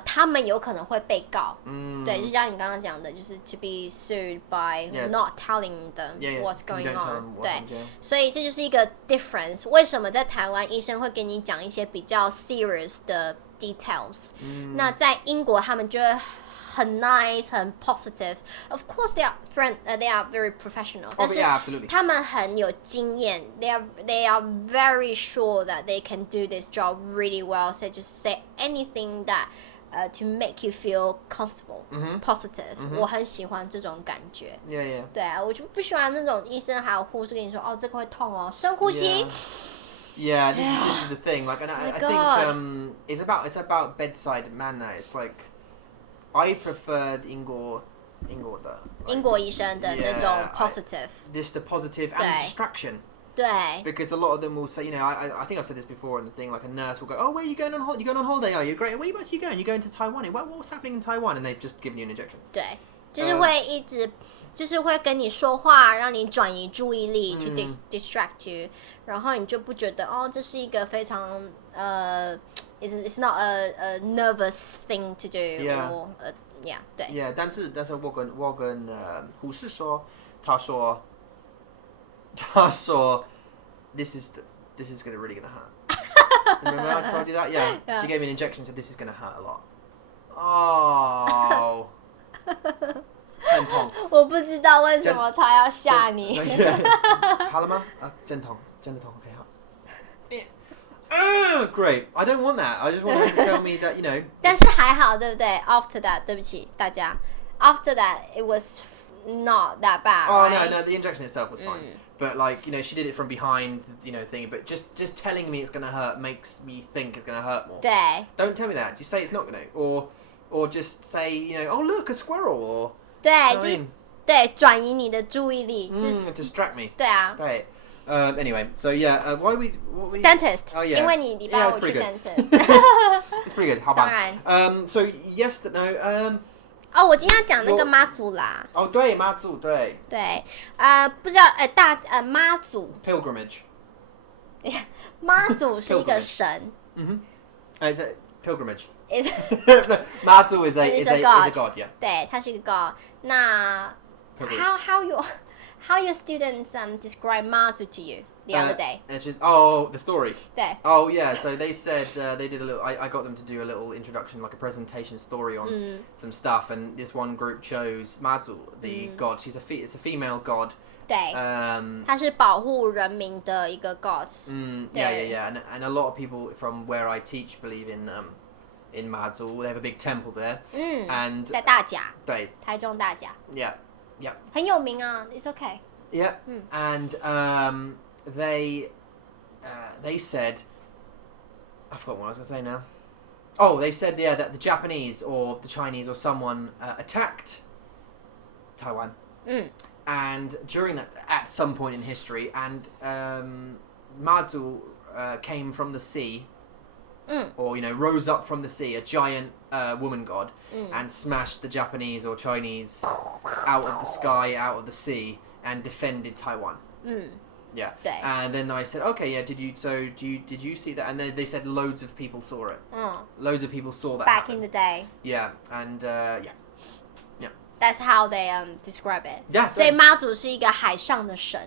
他们有可能会被告。对，就像你刚刚讲的，就是 to be sued by not telling them what's going on。对，所以这就是一个 difference。为什么在台湾医生会给你讲一些比较 serious 的 details？那在英国他们就会很 nice， 很 positive. Of course, they are very professional. 但是他们很有经验。They are very sure that they can do this job really well. So just say anything that to make you feel comfortable, positive. 我很喜欢这种感觉。Yeah. 对啊，我就不喜欢那种医生还有护士跟你说，这个会痛哦，深呼吸。Yeah, this is the thing. Like, and I think it's about bedside manner. It's like. I preferred 英国的英国医生的那种 positive. Just the positive and distraction. 对 Because a lot of them will say, I think I've said this before in the thing, like a nurse will go, oh, where are you going on holiday? You going on holiday, are you? Great. Where are you going? You're going to Taiwan. What's happening in Taiwan? And they've just given you an injection. 对，就是会一直就是会跟你说话，让你转移注意力，去 distract you， 然后你就不觉得这是一个非常it's not a nervous thing to do or yeah 对 yeah 但是我跟护士说，他说 this is really gonna hurt. Remember I told you that? Yeah. She gave me an injection and said this is gonna hurt a lot. Oh. 阵痛。我不知道为什么他要吓你。好了吗？阵痛，真的痛。Okay, 好。Great. I don't want that. I just want you to tell me that, 但是还好，对不对 ？After that， 对不起大家。After that, it was not that bad. Oh right? no, the injection itself was fine. But she did it from behind, thing. But just telling me it's gonna hurt makes me think it's gonna hurt more. 对。Don't tell me that. Just say it's not gonna, or just say, oh look, a squirrel, or 对，就是对转移你的注意力，就是 distract me. 对啊。对。Anyway, so yeah, what we dentist. Oh yeah. 因为你礼拜五去 dentist. It's pretty good. 好吧。当然。So yes, no. 我今天要讲那个妈祖啦。对，妈祖，对。对，不知道妈祖。Pilgrimage. 妈祖是一个神。Is it pilgrimage? No, 妈祖 is a god, yeah. 对，他是一个 god. 那 how your students describe Mazu to you the other day? It's just the story. 对。Oh yeah, so they said they did a little. I got them to do a little introduction, like a presentation story on some stuff, and this one group chose Mazu, the god. It's a female god. 对。他是保护人民的一个 gods. Yeah. And a lot of people from where I teach believe in Mazu. They have a big temple there. And 在大甲。对。台中大甲。Yeah. 很有名啊 ，It's okay. Yeah. And they said, I forgot what I was going to say now. Oh, they said that the Japanese or the Chinese or someone attacked Taiwan. And during that, at some point in history, and Mazu came from the sea. Or rose up from the sea, a giant woman god, and smashed the Japanese or Chinese out of the sky, out of the sea, and defended Taiwan. Yeah. And then I said, okay, yeah. Did you see that? And they said loads of people saw it. Loads of people saw that back happen. in the day. Yeah, and yeah. That's how they describe it. Yeah. 所以妈祖是一个海上的神。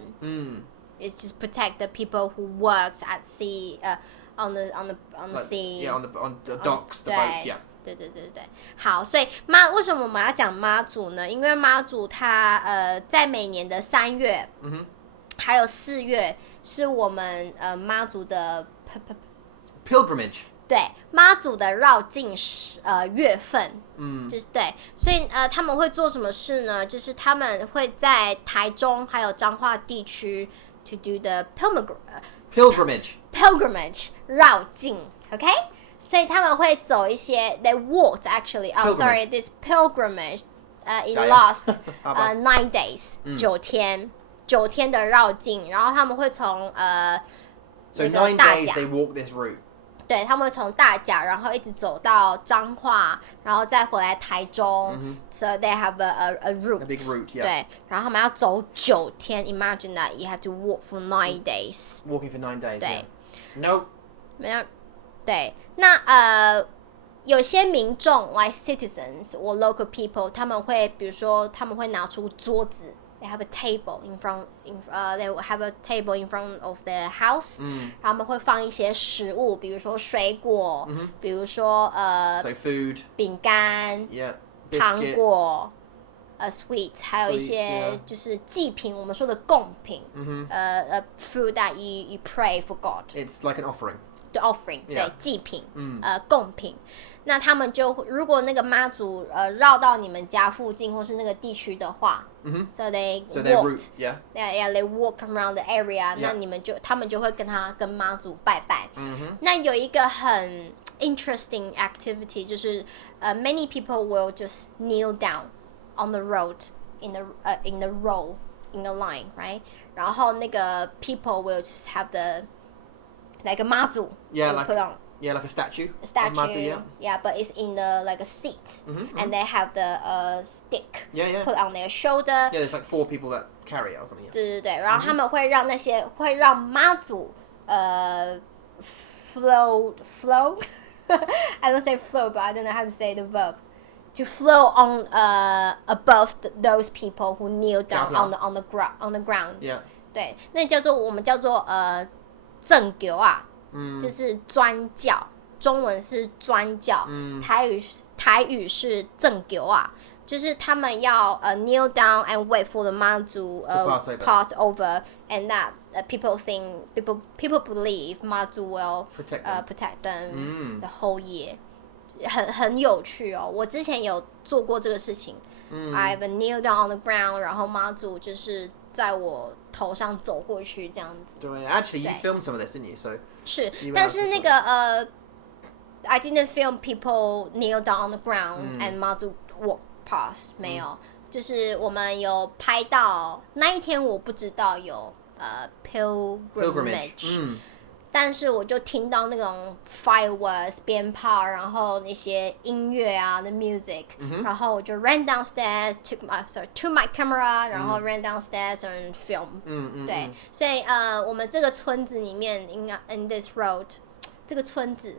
It's just protect the people who works at sea, on the sea. Yeah, on the docks, the boats. Yeah. 对。好，所以为什么我们要讲妈祖呢？因为妈祖它在每年的3月，还有4月是我们妈祖的 pilgrimage。对，妈祖的绕境月份，就是对，所以他们会做什么事呢？就是他们会在台中还有彰化地区 to do the pilgrimage 绕境 ，OK？ 所以他们会走一些 they walked actually. Oh, sorry, this pilgrimage it last 9 days 9天的绕境，然后他们会从So 9 days they walk this route. 对，他们会从大甲，然后一直走到彰化，然后再回来台中。So they have a route. A big route, yeah. 对，然后他们要走9天。Imagine that you have to walk for 9 days. Walking for 9 days. 对 ，No. 没有，对，那有些民众 like citizens or local people， 他们会比如说他们会拿出桌子。They have a table in front. They will have a table in front of their house. 然后他们会放一些食物，比如说水果，比如说so food, 饼干， yeah, 糖果，sweet， 还有一些就是祭品，我们说的贡品，food that you pray for God. It's like an offering. The offering， yeah. 对，祭品，贡品。那他们就如果那个妈祖绕到你们家附近或是那个地区的话，so they route, yeah, they walk around the area， 那他们就会跟妈祖拜拜。那有一个很 interesting activity， 就是many people will just kneel down on the road in the row in a line， right？然后那个 people will just have the like a Mazu put on. Yeah, like a statue. A statue. Mazu, yeah, but it's in the like a seat, and they have the stick. Yeah. Put on their shoulder. Yeah, there's like 4 people that carry it or something. 对，然后他们会让那些会让妈祖flow. I don't say flow, but I don't know how to say the verb. To flow on above those people who kneel down on the ground. Yeah. 对，那我们叫做正教啊，就是专教，中文是专教，台语是正教啊，就是他们要kneel down and wait for the Mazu pass over, and that people believe Mazu will protect them the whole year. 很有趣哦，我之前有做过这个事情。I've kneel down on the ground， 然后妈祖就是在我头上走过去这样子。对 ，Actually, you filmed some of this, didn't you? So 是，但是那个I didn't film people kneel down on the ground and 妈祖 walk past， 没有，就是我们有拍到那一天，我不知道有pilgrimage。但是我就听到那种 fireworks 鞭炮，然后那些音乐啊，the music，然后我就 ran downstairs to my camera，然后 ran downstairs and film。对，所以我们这个村子里面 in this road， 这个村子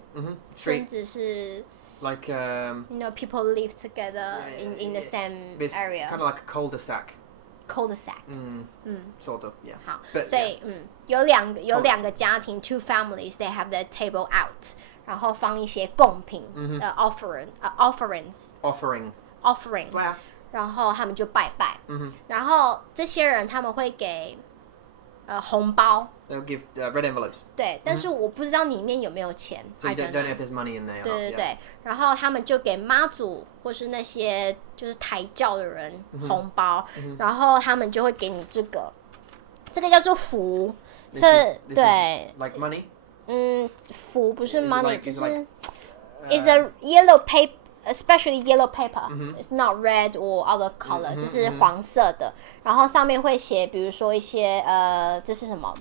是 like you know people live together in the same area， kind of like a cul-de-sac. Sort of, yeah. 好，所以有两个家庭 ，two families they have their table out， 然后放一些贡品offering， 对，然后他们就拜拜，然后这些人他们会给红包。They'll give red envelopes. 对，但是我不知道里面有没有钱。So you don't know if there's money in there. 对，然后他们就给妈祖或是那些就是抬轿的人红包，然后他们就会给你这个叫做福，对 ，like money. 福不是 money， 就是 it's a yellow paper。Especially yellow paper, it's not red or other color， 就是黄色的。然后上面会写，比如说一些这是什么？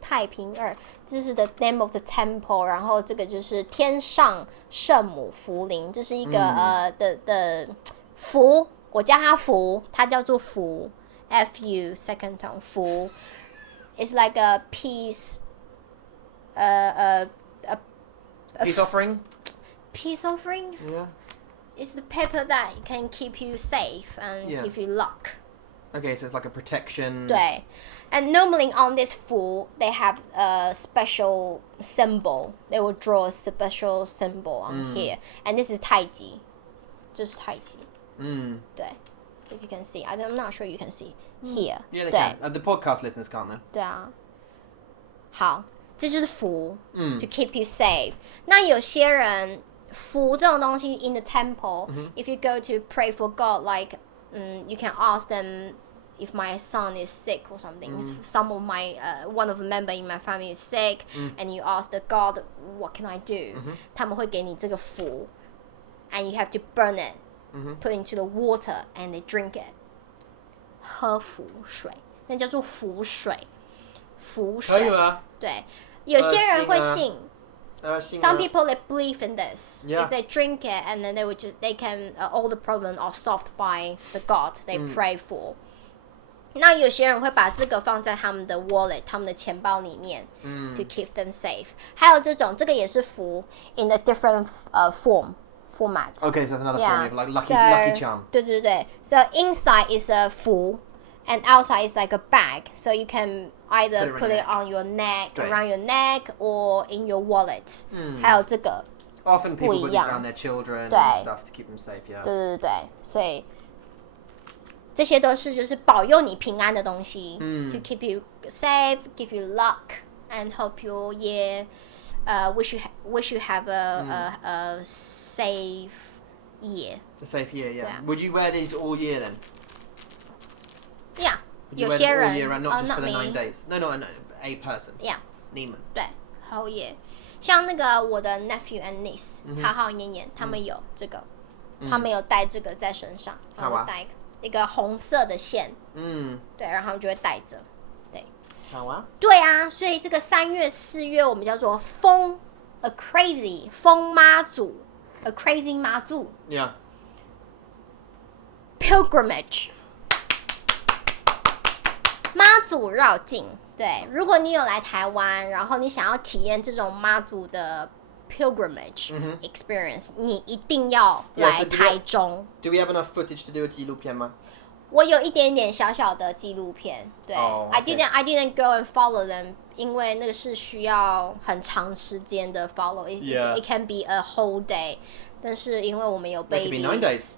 太平2，这是 the name of the temple。然后这个就是天上圣母福临，这是一个的福，我叫它福，它叫做福 ，F-U second tone 福 ，it's like a peace， peace offering. Peace offering? Yeah. It's the paper that can keep you safe and give you luck. Okay, so it's like a protection. 对 and normally on this fool, they have a special symbol. They will draw a special symbol on here. And this is 太极，这是太极。对 if you can see. I'm not sure you can see here. Yeah, they can. The podcast listeners can't though. 对啊。好，这就是符to keep you safe. 那有些人符这种东西 in the temple, if you go to pray for God, like you can ask them if my son is sick or something. Some of my one of the member in my family is sick, and you ask the God, what can I do? 他们会给你这个符 and you have to burn it, put it into the water, and they drink it. 喝符水，那叫做符水。符水可以吗？对，有些人会信。Some people they believe in this. Yeah. If they drink it, and then they can all the problems are solved by the God they pray for. 那有些人会把这个放在他们的 wallet, 他们的钱包里面to keep them safe. 还有这个也是符 in a different format. Okay, so that's another form of like lucky charm. 对。So inside is a 符 and outside is like a bag. So you can either put it on your neck, around your neck, or in your wallet. 还有这个 Often people put it around their children and stuff to keep them safe, yeah. 对，所以这些都是就是保佑你平安的东西。To keep you safe, give you luck, and hope your year, wish you have a safe year. A safe year, yeah. Would you wear these all year then? Yeah. 有 wear 些 them 人 all year round, not just not for the me. 9 days. No, a person. Yeah. 你们对 whole year. 像那个我的 nephew and niece, 浩浩、妍妍他们有这个，他们有带这个在身上，然后带一个红色的线，对，然后就会带着，对，好啊，对啊，所以这个3月4月我们叫做疯 a crazy 疯妈祖 a crazy 妈祖 ，Yeah， pilgrimage 妈祖绕境。对，如果你有来台湾，然后你想要体验这种妈祖的 pilgrimage experience，你一定要来台中。Do we have enough footage to do a 纪录片吗？我有一点点小小的纪录片，对、okay. I didn't go and follow them， 因为那个是需要很长时间的 follow，it can be a whole day， 但是因为我们有 babies， It could be 9 days。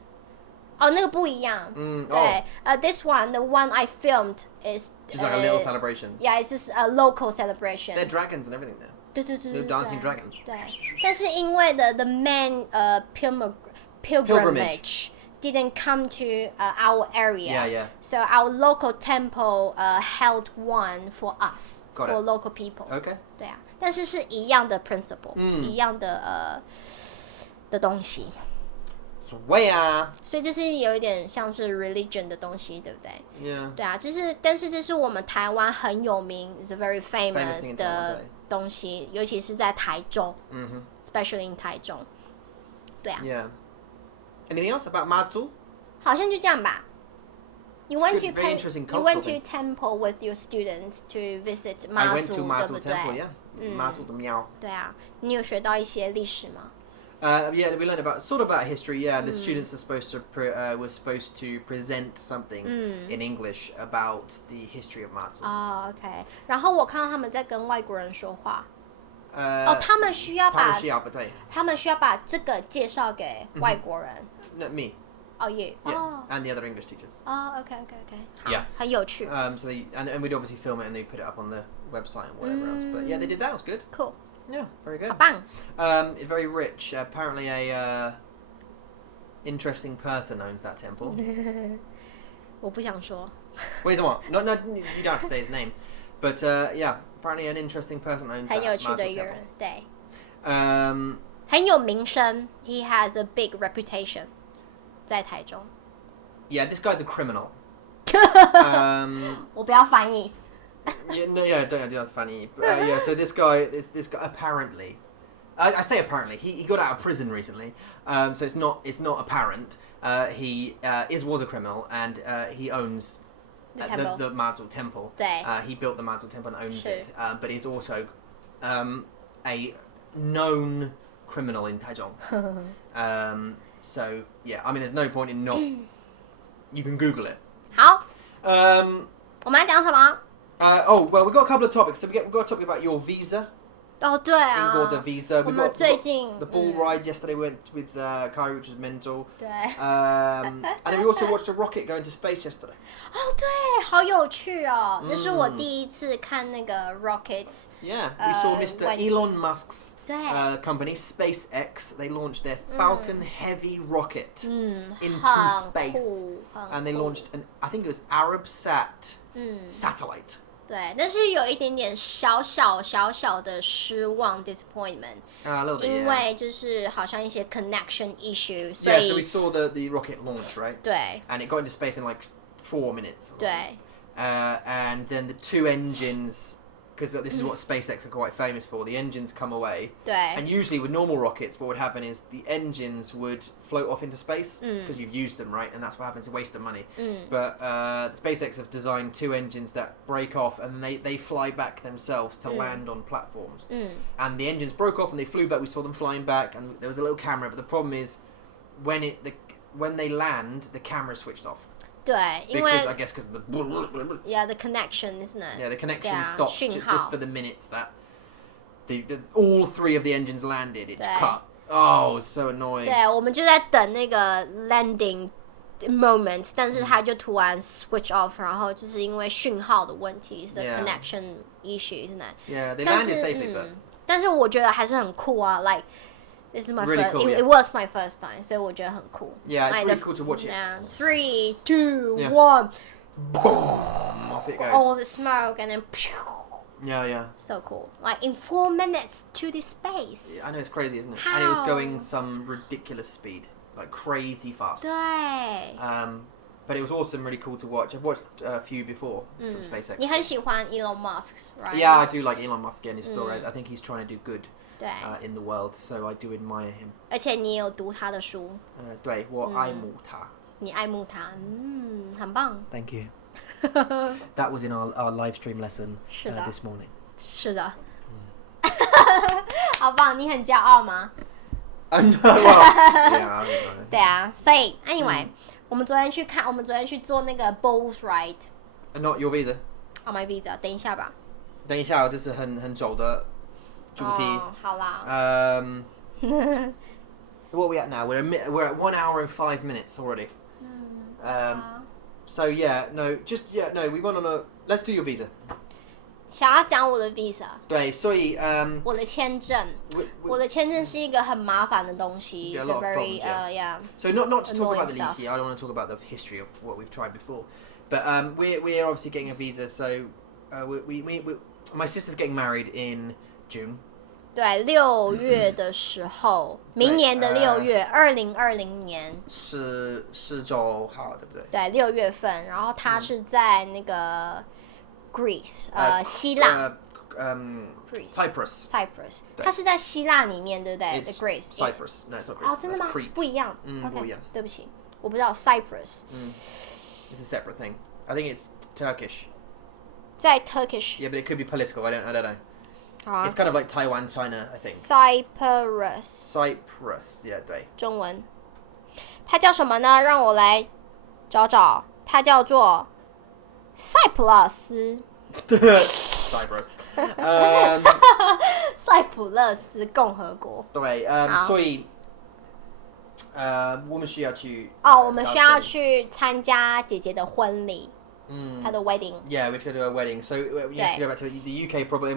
哦，那个不一样。对，this one, the one I filmed is just like a little celebration. Yeah, it's just a local celebration. There are dragons and everything there. 对对对 No dancing dragons. 对，但是因为the main pilgrimage didn't come to our area. Yeah. So our local temple held one for us, Got for it. local people. Okay. 对啊，但是是一样的 principle，一样的的东西。对啊，所以这是有一点像是 religion 的东西，对不对？ Yeah. 对啊，但是这是我们台湾很有名 ，is a very famous 的东西，尤其是在台中，especially in 台中。对啊。Yeah. Anything else about Mazu? 好像就这样吧。You went to you went to temple with your students to visit Mazu， I went to Mazu 对不对 temple, yeah. Mazu 的庙。对啊，你有学到一些历史吗？Yeah, we learned about history. Yeah, the students are were supposed to present something in English about the history of Mazu. OK。然后我看到他们在跟外国人说话。他们需要把这个介绍给外国人。No, me. Oh, you. Yeah, and the other English teachers. OK. Yeah. 很有趣。So and we'd obviously film it and they'd put it up on the website and whatever else. But yeah, they did that. It was good. Cool. Yeah, very good. 好棒。Very rich. Apparently, a interesting person owns that temple. 我不想说。为什么？ No, you don't have to say his name. But yeah, apparently an interesting person owns that 很有趣 Mazu 的一个 temple. 人，对。很有名声 ，He has a big reputation， 在台中。Yeah, this guy's a criminal. 我不要翻译。Yeah, don't do that funny. Yeah, so this guy apparently, I say apparently, he got out of prison recently. So it's not apparent. He was a criminal and he owns the Mazu temple. 对。He built the Mazu temple and owns it. But he's also a known criminal in Taichung. So yeah, I mean, there's no point in not. You can Google it. 好。我们来讲什么well, we've got a couple of topics. So we've got a topic about your visa. 对啊。英国的 visa. We got the bull ride yesterday. We went with Kyrie, which was mental. 对。And then we also watched a rocket go into space yesterday. 对，好有趣哦！这是我第一次看那个 rocket。Yeah, we saw Mr. Elon Musk's company, SpaceX. They launched their Falcon Heavy rocket into space. And they launched I think it was Arabsat satellite. 对，但是有一点点小小的失望 disappointment， a little bit, 因为就是好像一些 connection issue， 所以 yeah, so we saw the rocket launch, right? 对 and it got into space in like 4 minutes. 对 and then the 2 engines, because this is what SpaceX are quite famous for, the engines come away. 对 And usually with normal rockets, what would happen is the engines would float off into space because you've used them, right? And that's what happens, a waste of money. But SpaceX have designed 2 engines that break off and they fly back themselves to land on platforms. And the engines broke off and they flew back. We saw them flying back and there was a little camera. But the problem is when they land, the camera switched off. 对，因为 Because I guess because of the yeah the connection isn't it? Yeah, the connection stopped 讯号 just for the minutes that all 3 of the engines landed. It 对 cut. Oh, it was so annoying. 对，我们就在等那个 landing moment， 但是它就突然 switch off， 然后就是因为讯号的问题，是 the Yeah. connection issue isn't it? Yeah, they 但 landed 是 safely, but 但是我觉得还是很酷啊 ，like this is my Really first, cool, it was my first time， 所以我觉得很酷。 yeah, it's Like really the- cool to watch it. Yeah, 3, 2, Yeah. 1, Off it goes. all the smoke and then Yeah. so cool. Like in 4 minutes to the space. I know, it's crazy, isn't it? How? And it was going some ridiculous speed, like crazy fast. 对， But it was awesome, really cool to watch. I've watched a few before from SpaceX. 你很喜欢 Elon Musk, right? Yeah, I do like Elon Musk and his story. I think he's trying to do good 对 in the world, so I do admire him. 而且你也有读他的书，对，我爱慕他。你爱慕他，很棒。Thank you. That was in our live stream lesson 是的 this morning. 是的，好棒！你很骄傲吗？ No, well, yeah, I don't know. 对啊，所以 anyway，我们昨天去做那个 Bulls Ride Not your visa. on my visa，等一下吧。等一下，这是很走的主题。好啦。What are we at now? We're at 1 hour and 5 minutes already. So yeah, no, we went on a. Let's do your visa. 想要讲我的 visa， 对，所以我的签证，我的签证是一个很麻烦的东西 Yeah, a 是 lot of very problems, yeah. So not to talk Annoying about the stuff. lease. I don't want to talk about the history of what we've tried before, but we're obviously getting a visa. So my sister's getting married in June. 对，6月的时候，明年的6月，2020年是周号，对不对？对，6月份，然后他是在那个 Greece，希腊。Cyprus， 它是在希腊里面，对不对 It's？Greece Cyprus， No, it's not Greece. 哦，真的吗 That's Crete. 不一样不一样。对不起，我不知道 Cyprus。It's a separate thing. I think it's Turkish. 在 Turkish。 Yeah, but it could be political. I don't know. 好啊 It's kind of like Taiwan, China, I think. Cyprus。 Yeah, 对。中文，它叫什么呢？让我来找找，它叫做塞浦路斯。Cyprus. 塞浦路斯共和国。对，所以我们需要去我们需要去参加姐姐的婚礼。她的 wedding. Yeah, we have to go to a wedding. So we have to go back to the UK probably,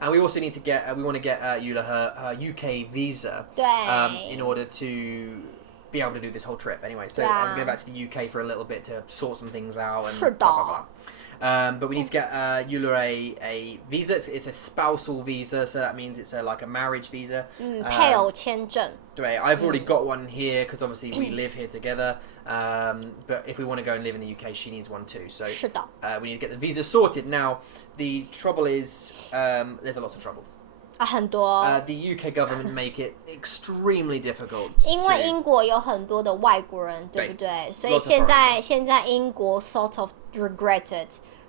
and we also need to get. We want to get Eula her UK visa. 对 In order to be able to do this whole trip anyway. So 对啊 I'm going back to the UK for a little bit to sort some things out and 是的 blah blah blah. But we need to get Eula a visa. It's a spousal visa, so that means it's like a marriage visa. 配偶签证。对, I've already got one here because obviously we live here together. But if we want to go and live in the UK, she needs one too. So 是的 we need to get the visa sorted. Now, the trouble is there's a lot of troubles. 很多。 The UK government make it extremely difficult. 因为英国有很多的外国人，对不对？所以 Lots of 现在英国 sort of regretted，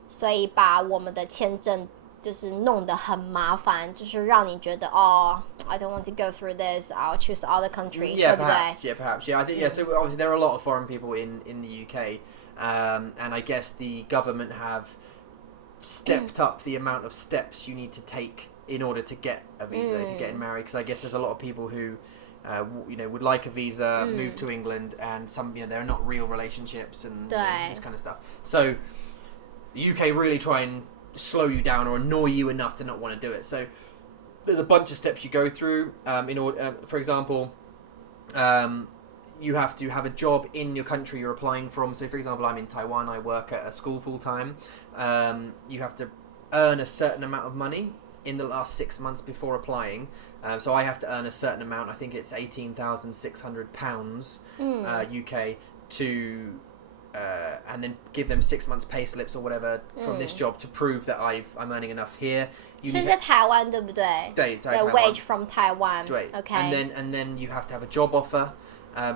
所以把我们的签证就是弄得很麻烦，就是让你觉得I don't want to go through this. I'll choose other country， Yeah, 对不对 perhaps. Yeah, perhaps. Yeah, I think. Yeah. So obviously there are a lot of foreign people in the UK, and I guess the government have stepped up the amount of steps you need to take in order to get a visa if you're getting married. Because I guess there's a lot of people who, would like a visa, move to England, and some, there are not real relationships and this kind of stuff. So the UK really try and slow you down or annoy you enough to not want to do it. So there's a bunch of steps you go through. In order, for example, you have to have a job in your country you're applying from. So, for example, I'm in Taiwan. I work at a school full time. You have to earn a certain amount of money in the last 6 months before applying. So I have to earn a certain amount. I think it's £18,600 UK to. And then give them 6 months pay slips or whatever from this job to prove that I'm earning enough here. 所以在台湾对不对？对，在对 台湾 wage from Taiwan。对 OK。 And then you have to have a job offer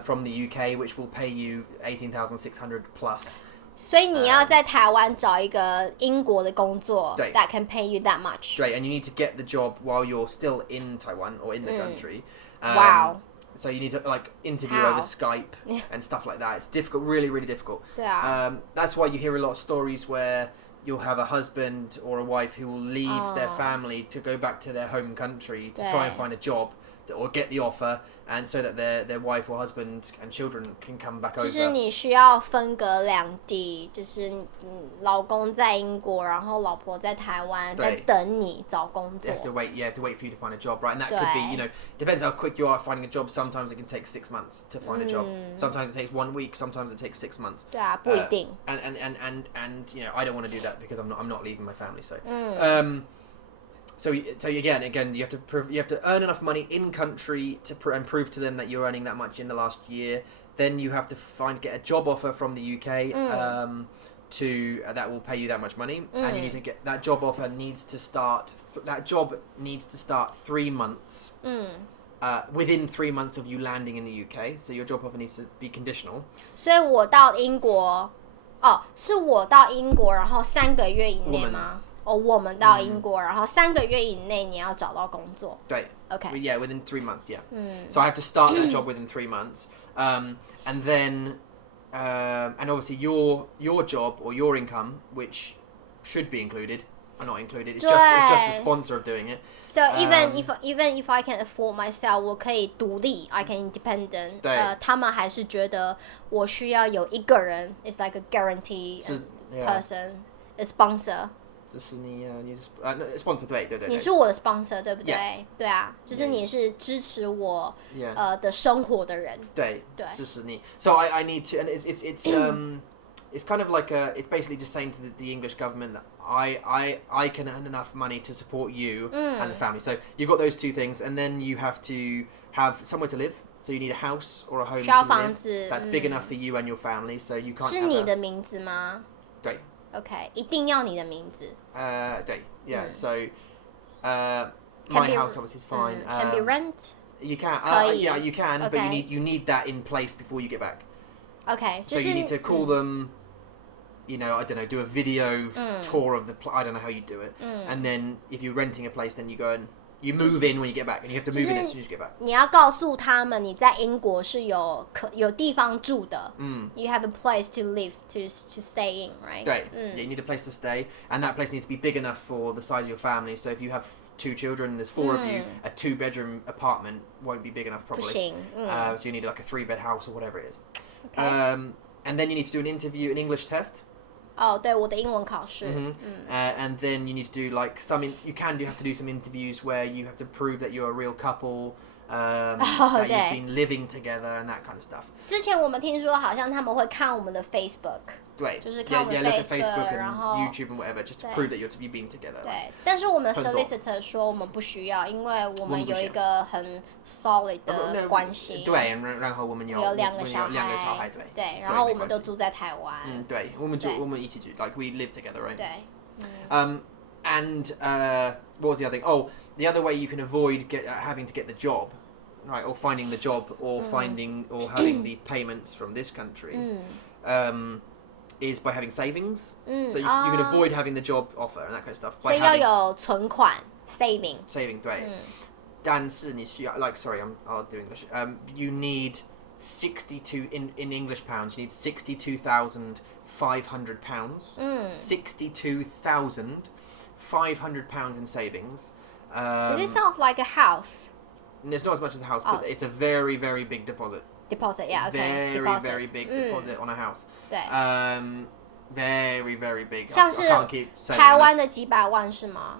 from the UK which will pay you 18,600 plus. 所以你要在台湾找一个英国的工作 对 that can pay you that much. Right, and you need to get the job while you're still in Taiwan or in the country. Wow. So you need to interview How? over Skype and stuff like that. It's difficult, really, really difficult. 对啊 That's why you hear a lot of stories where you'll have a husband or a wife who will leave their family to go back to their home country to try and find a job or get the offer, and so that their wife or husband and children can come back 就 over. 是你需要分隔两地，就是老公在英国，然后老婆在台湾，在等你找工 You 作。 have to wait, to wait for you to find a job, right? And that could be, depends how quick you are finding a job. Sometimes it can take 6 months to find a job. Sometimes it takes 1 week. Sometimes it takes 6 months. 对啊，不一定。 And I don't want to do that because I'm not leaving my family. So, so again, you have to earn enough money in country to and prove to them that you're earning that much in the last year. then you have to get a job offer from the UK that will pay you that much money, and you need to get that job offer needs to start 3 months within 3 months of you landing in the UK, so your job offer needs to be conditional. 所以我到英国，是我到英国，然后3个月以内吗？我们到英国，然后3个月以内你要找到工作。对。Okay. Yeah, within 3 months. Yeah. So I have to start that job within 3 months, and then, and obviously your job or your income, which should be included, are not included. It's just the sponsor of doing it. So even if I can afford myself, 我可以独立 I can independent. 他们还是觉得我需要有一个人 is like a guarantee person, a sponsor. 就是你sponsor 对，你是我的 sponsor 對不對？ Yeah. 對啊，就是你是支持我的生活的人。對，支持你。So I need to, and it's kind of like it's basically just saying to the English government that I can earn enough money to support you and the family. So you've got those two things, and then you have to have somewhere to live. So you need a house or a home to live that's big enough for you and your family. So you can't. 是你的名字吗？对。Okay, 一定要你的名字。对 yeah. So my house obviously is fine. Can be rent. You can. Yeah, you can, but you need that in place before you get back. Okay. So you need to call them. I don't know, do a video tour of I don't know how you do it, and then if you're renting a place, then you go and you move in when you get back, and you have to move in as soon as you get back. 你要告诉他们你在英国是有地方住的。You have a place to live to stay in, right? 对 yeah, you need a place to stay, and that place needs to be big enough for the size of your family. So if you have 2 children, there's 4 of you, a 2-bedroom apartment won't be big enough probably. 不行。So you need like a 3-bed house or whatever it is. Okay. And then you need to do an interview, an English test. 对，我的英文考试。And then you need to do like you have to do some interviews where you have to prove that you're a real couple, that you've been living together and that kind of stuff. 之前我们听说好像他们会看我们的 Facebook。对，就是看我们 Facebook 然后 YouTube and whatever, just to prove that you're being together. 对，但是我们 solicitor 说我们不需要，因为我们有一个很 solid 的关系。对，然后我们有2个小孩，对，然后我们都住在台湾。对，我们一起住 like we live together, right? 对。And what was the other thing? Oh, the other way you can avoid having to get the job, right, or finding the job, or or having the payments from this country. Is by having savings, so you can avoid having the job offer and that kind of stuff. 所以要有存款 saving. 对，但是你需要 sorry, I'll do English. You need 62 in English pounds. You need 62,500 pounds. 62,500 pounds in savings. Does it sound like a house? It's not as much as a house, but it's a very, very big deposit. Deposit, yeah, okay. Very big deposit on a house. 对。Very, very big. 像是台湾的几百万是吗？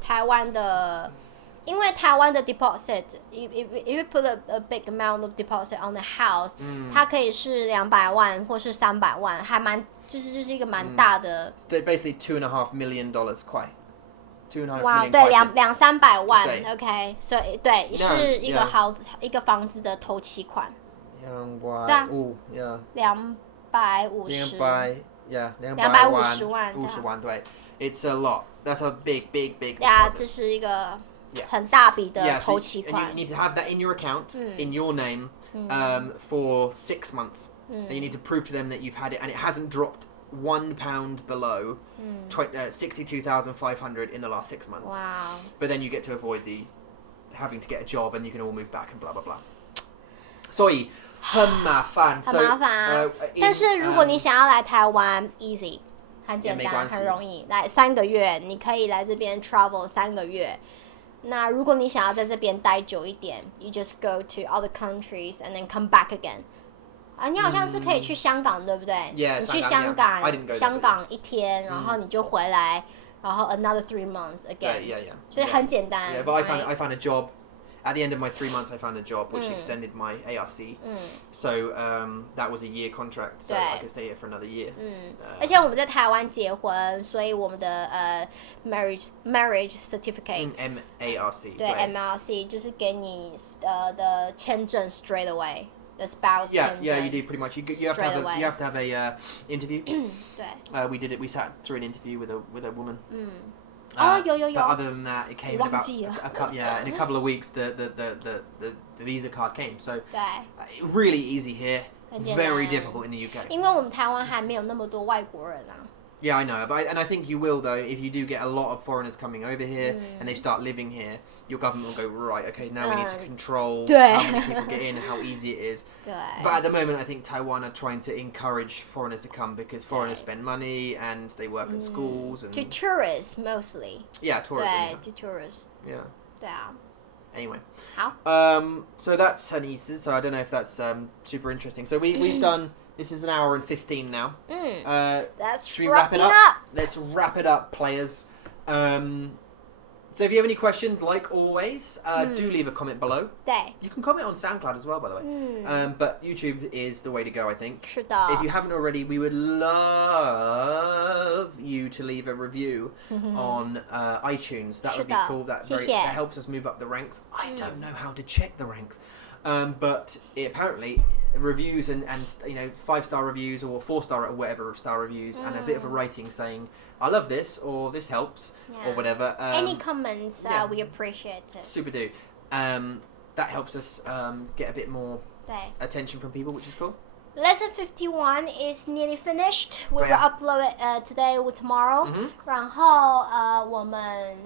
台湾的，因为台湾的 deposit, if you put a big amount of deposit on the house, 它可以是200万或是300万，还蛮就是一个蛮大的。Basically $2.5 million 块。哇，对，200-300万 ，OK， 所以对，是一个一个房子的头期款。250，yeah，250万，250万，对 ，It's a lot. That's a big deposit. Yeah， 这是一个很大笔的头期款。And you need to have that in your account, in your name, for 6 months. And you need to prove to them that you've had it and it hasn't dropped £1 below 62,500 in the last 6 months. Wow. But then you get to avoid having to get a job and you can all move back and blah blah blah. 所以很麻烦。很麻烦。但是如果你想要来台湾 ，easy， 很简单，很容易。来3个月，你可以来这边 travel 3个月。那如果你想要在这边待久一点 ，you just go to other countries and then come back again。你好像是可以去香港，对不对？你去香港1天，然后你就回来，然后 another 3 months again。所以很简单。Yeah, but I found a job. At the end of my 3 months, I found a job which extended my ARC. So that was a year contract, so I could stay here for another year. 而且我们在台湾结婚，所以我们的marriage certificate MARC 对 MARC 就是给你的签证 straight away。the spouse change. Yeah, you do pretty much. You have to have a interview. 对。We sat through an interview with a woman. 有。 But other than that, it came in about in a couple of weeks. The visa card came. So 对。really easy here. Very difficult in the UK. 因为我们台湾还没有那么多外国人啊。Yeah, I know, and I think you will though if you do get a lot of foreigners coming over here and they start living here. Your government will go, right, okay, now we need to control how many people get in and how easy it is. 对。 But at the moment, I think Taiwan are trying to encourage foreigners to come because foreigners spend money and they work at schools and to tourists mostly. Yeah, tourism. 对 to tourists. Yeah. 对啊。 Anyway. 好。 So that's Hanise. So I don't know if that's super interesting. So we've done. This is an hour and 15 now. Let's wrap it up. Let's wrap it up, players. So if you have any questions, like always, do leave a comment below. 对。 You can comment on SoundCloud as well, by the way. But YouTube is the way to go, I think. 是的。 If you haven't already, we would love you to leave a review on iTunes. That would be cool. That helps us move up the ranks. I don't know how to check the ranks. But apparently reviews and 5-star reviews or 4-star or whatever star reviews and a bit of a rating saying I love this or this helps or whatever. Any comments, we appreciate it. Super do. That helps us get a bit more attention from people, which is cool. Lesson 51 is nearly finished. We will upload it today or tomorrow. 然后我们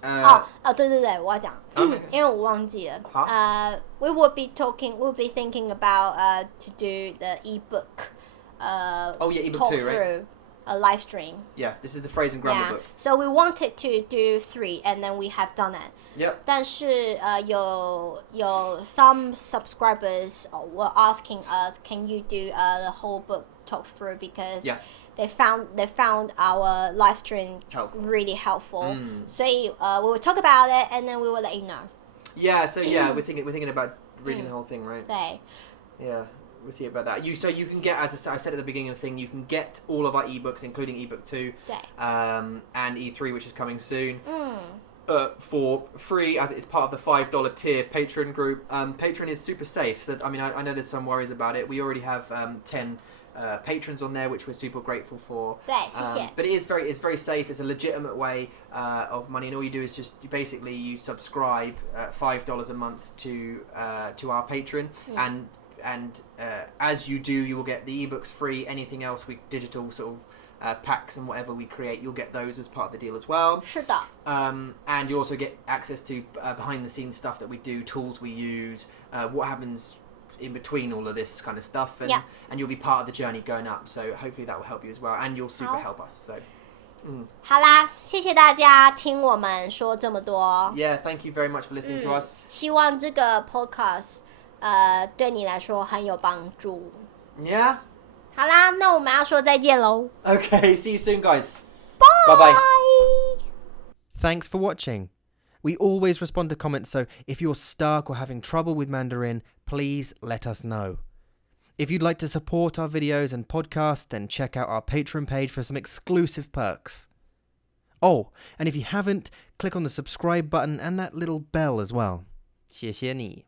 对，我要讲，因为我忘记了。We will be thinking about to do the ebook. Ebook talk 2, through right? A live stream. Yeah, this is the phrase and grammar book. So we wanted to do 3, and then we have done it. Yep. 但是有 some subscribers were asking us, can you do the whole book talk through because they found our live stream really helpful. 所以we will talk about it and then we will let you know. Yeah, so we're thinking about reading the whole thing, right? 对。 Yeah. We'll see about that. So you can get, as I said at the beginning of the thing, you can get all of our ebooks, including ebook 2 and E3, which is coming soon, for free, as it's part of the $5 tier Patreon group. Patreon is super safe. So I mean, I know there's some worries about it. We already have 10 patrons on there, which we're super grateful for. 对，谢谢。 But it's very safe. It's a legitimate way of money, and all you do is just basically you subscribe $5 a month to our Patreon, and as you do, you will get the ebooks free. Anything else, digital sort of packs and whatever we create, you'll get those as part of the deal as well. 是的。 And you also get access to behind the scenes stuff that we do, tools we use, what happens in between all of this kind of stuff, and you'll be part of the journey going up. So hopefully that will help you as well, and you'll super help us. So. 好啦，谢谢大家听我们说这么多。 Yeah, thank you very much for listening to us. 希望这个 podcast 对你来说很有帮助。 Yeah. 好啦，那我们要说再见喽。 Okay, see you soon, guys. Bye. Bye. Thanks for watching. We always respond to comments, so if you're stuck or having trouble with Mandarin, please let us know. If you'd like to support our videos and podcasts, then check out our Patreon page for some exclusive perks. Oh, and if you haven't, click on the subscribe button and that little bell as well. 谢谢你。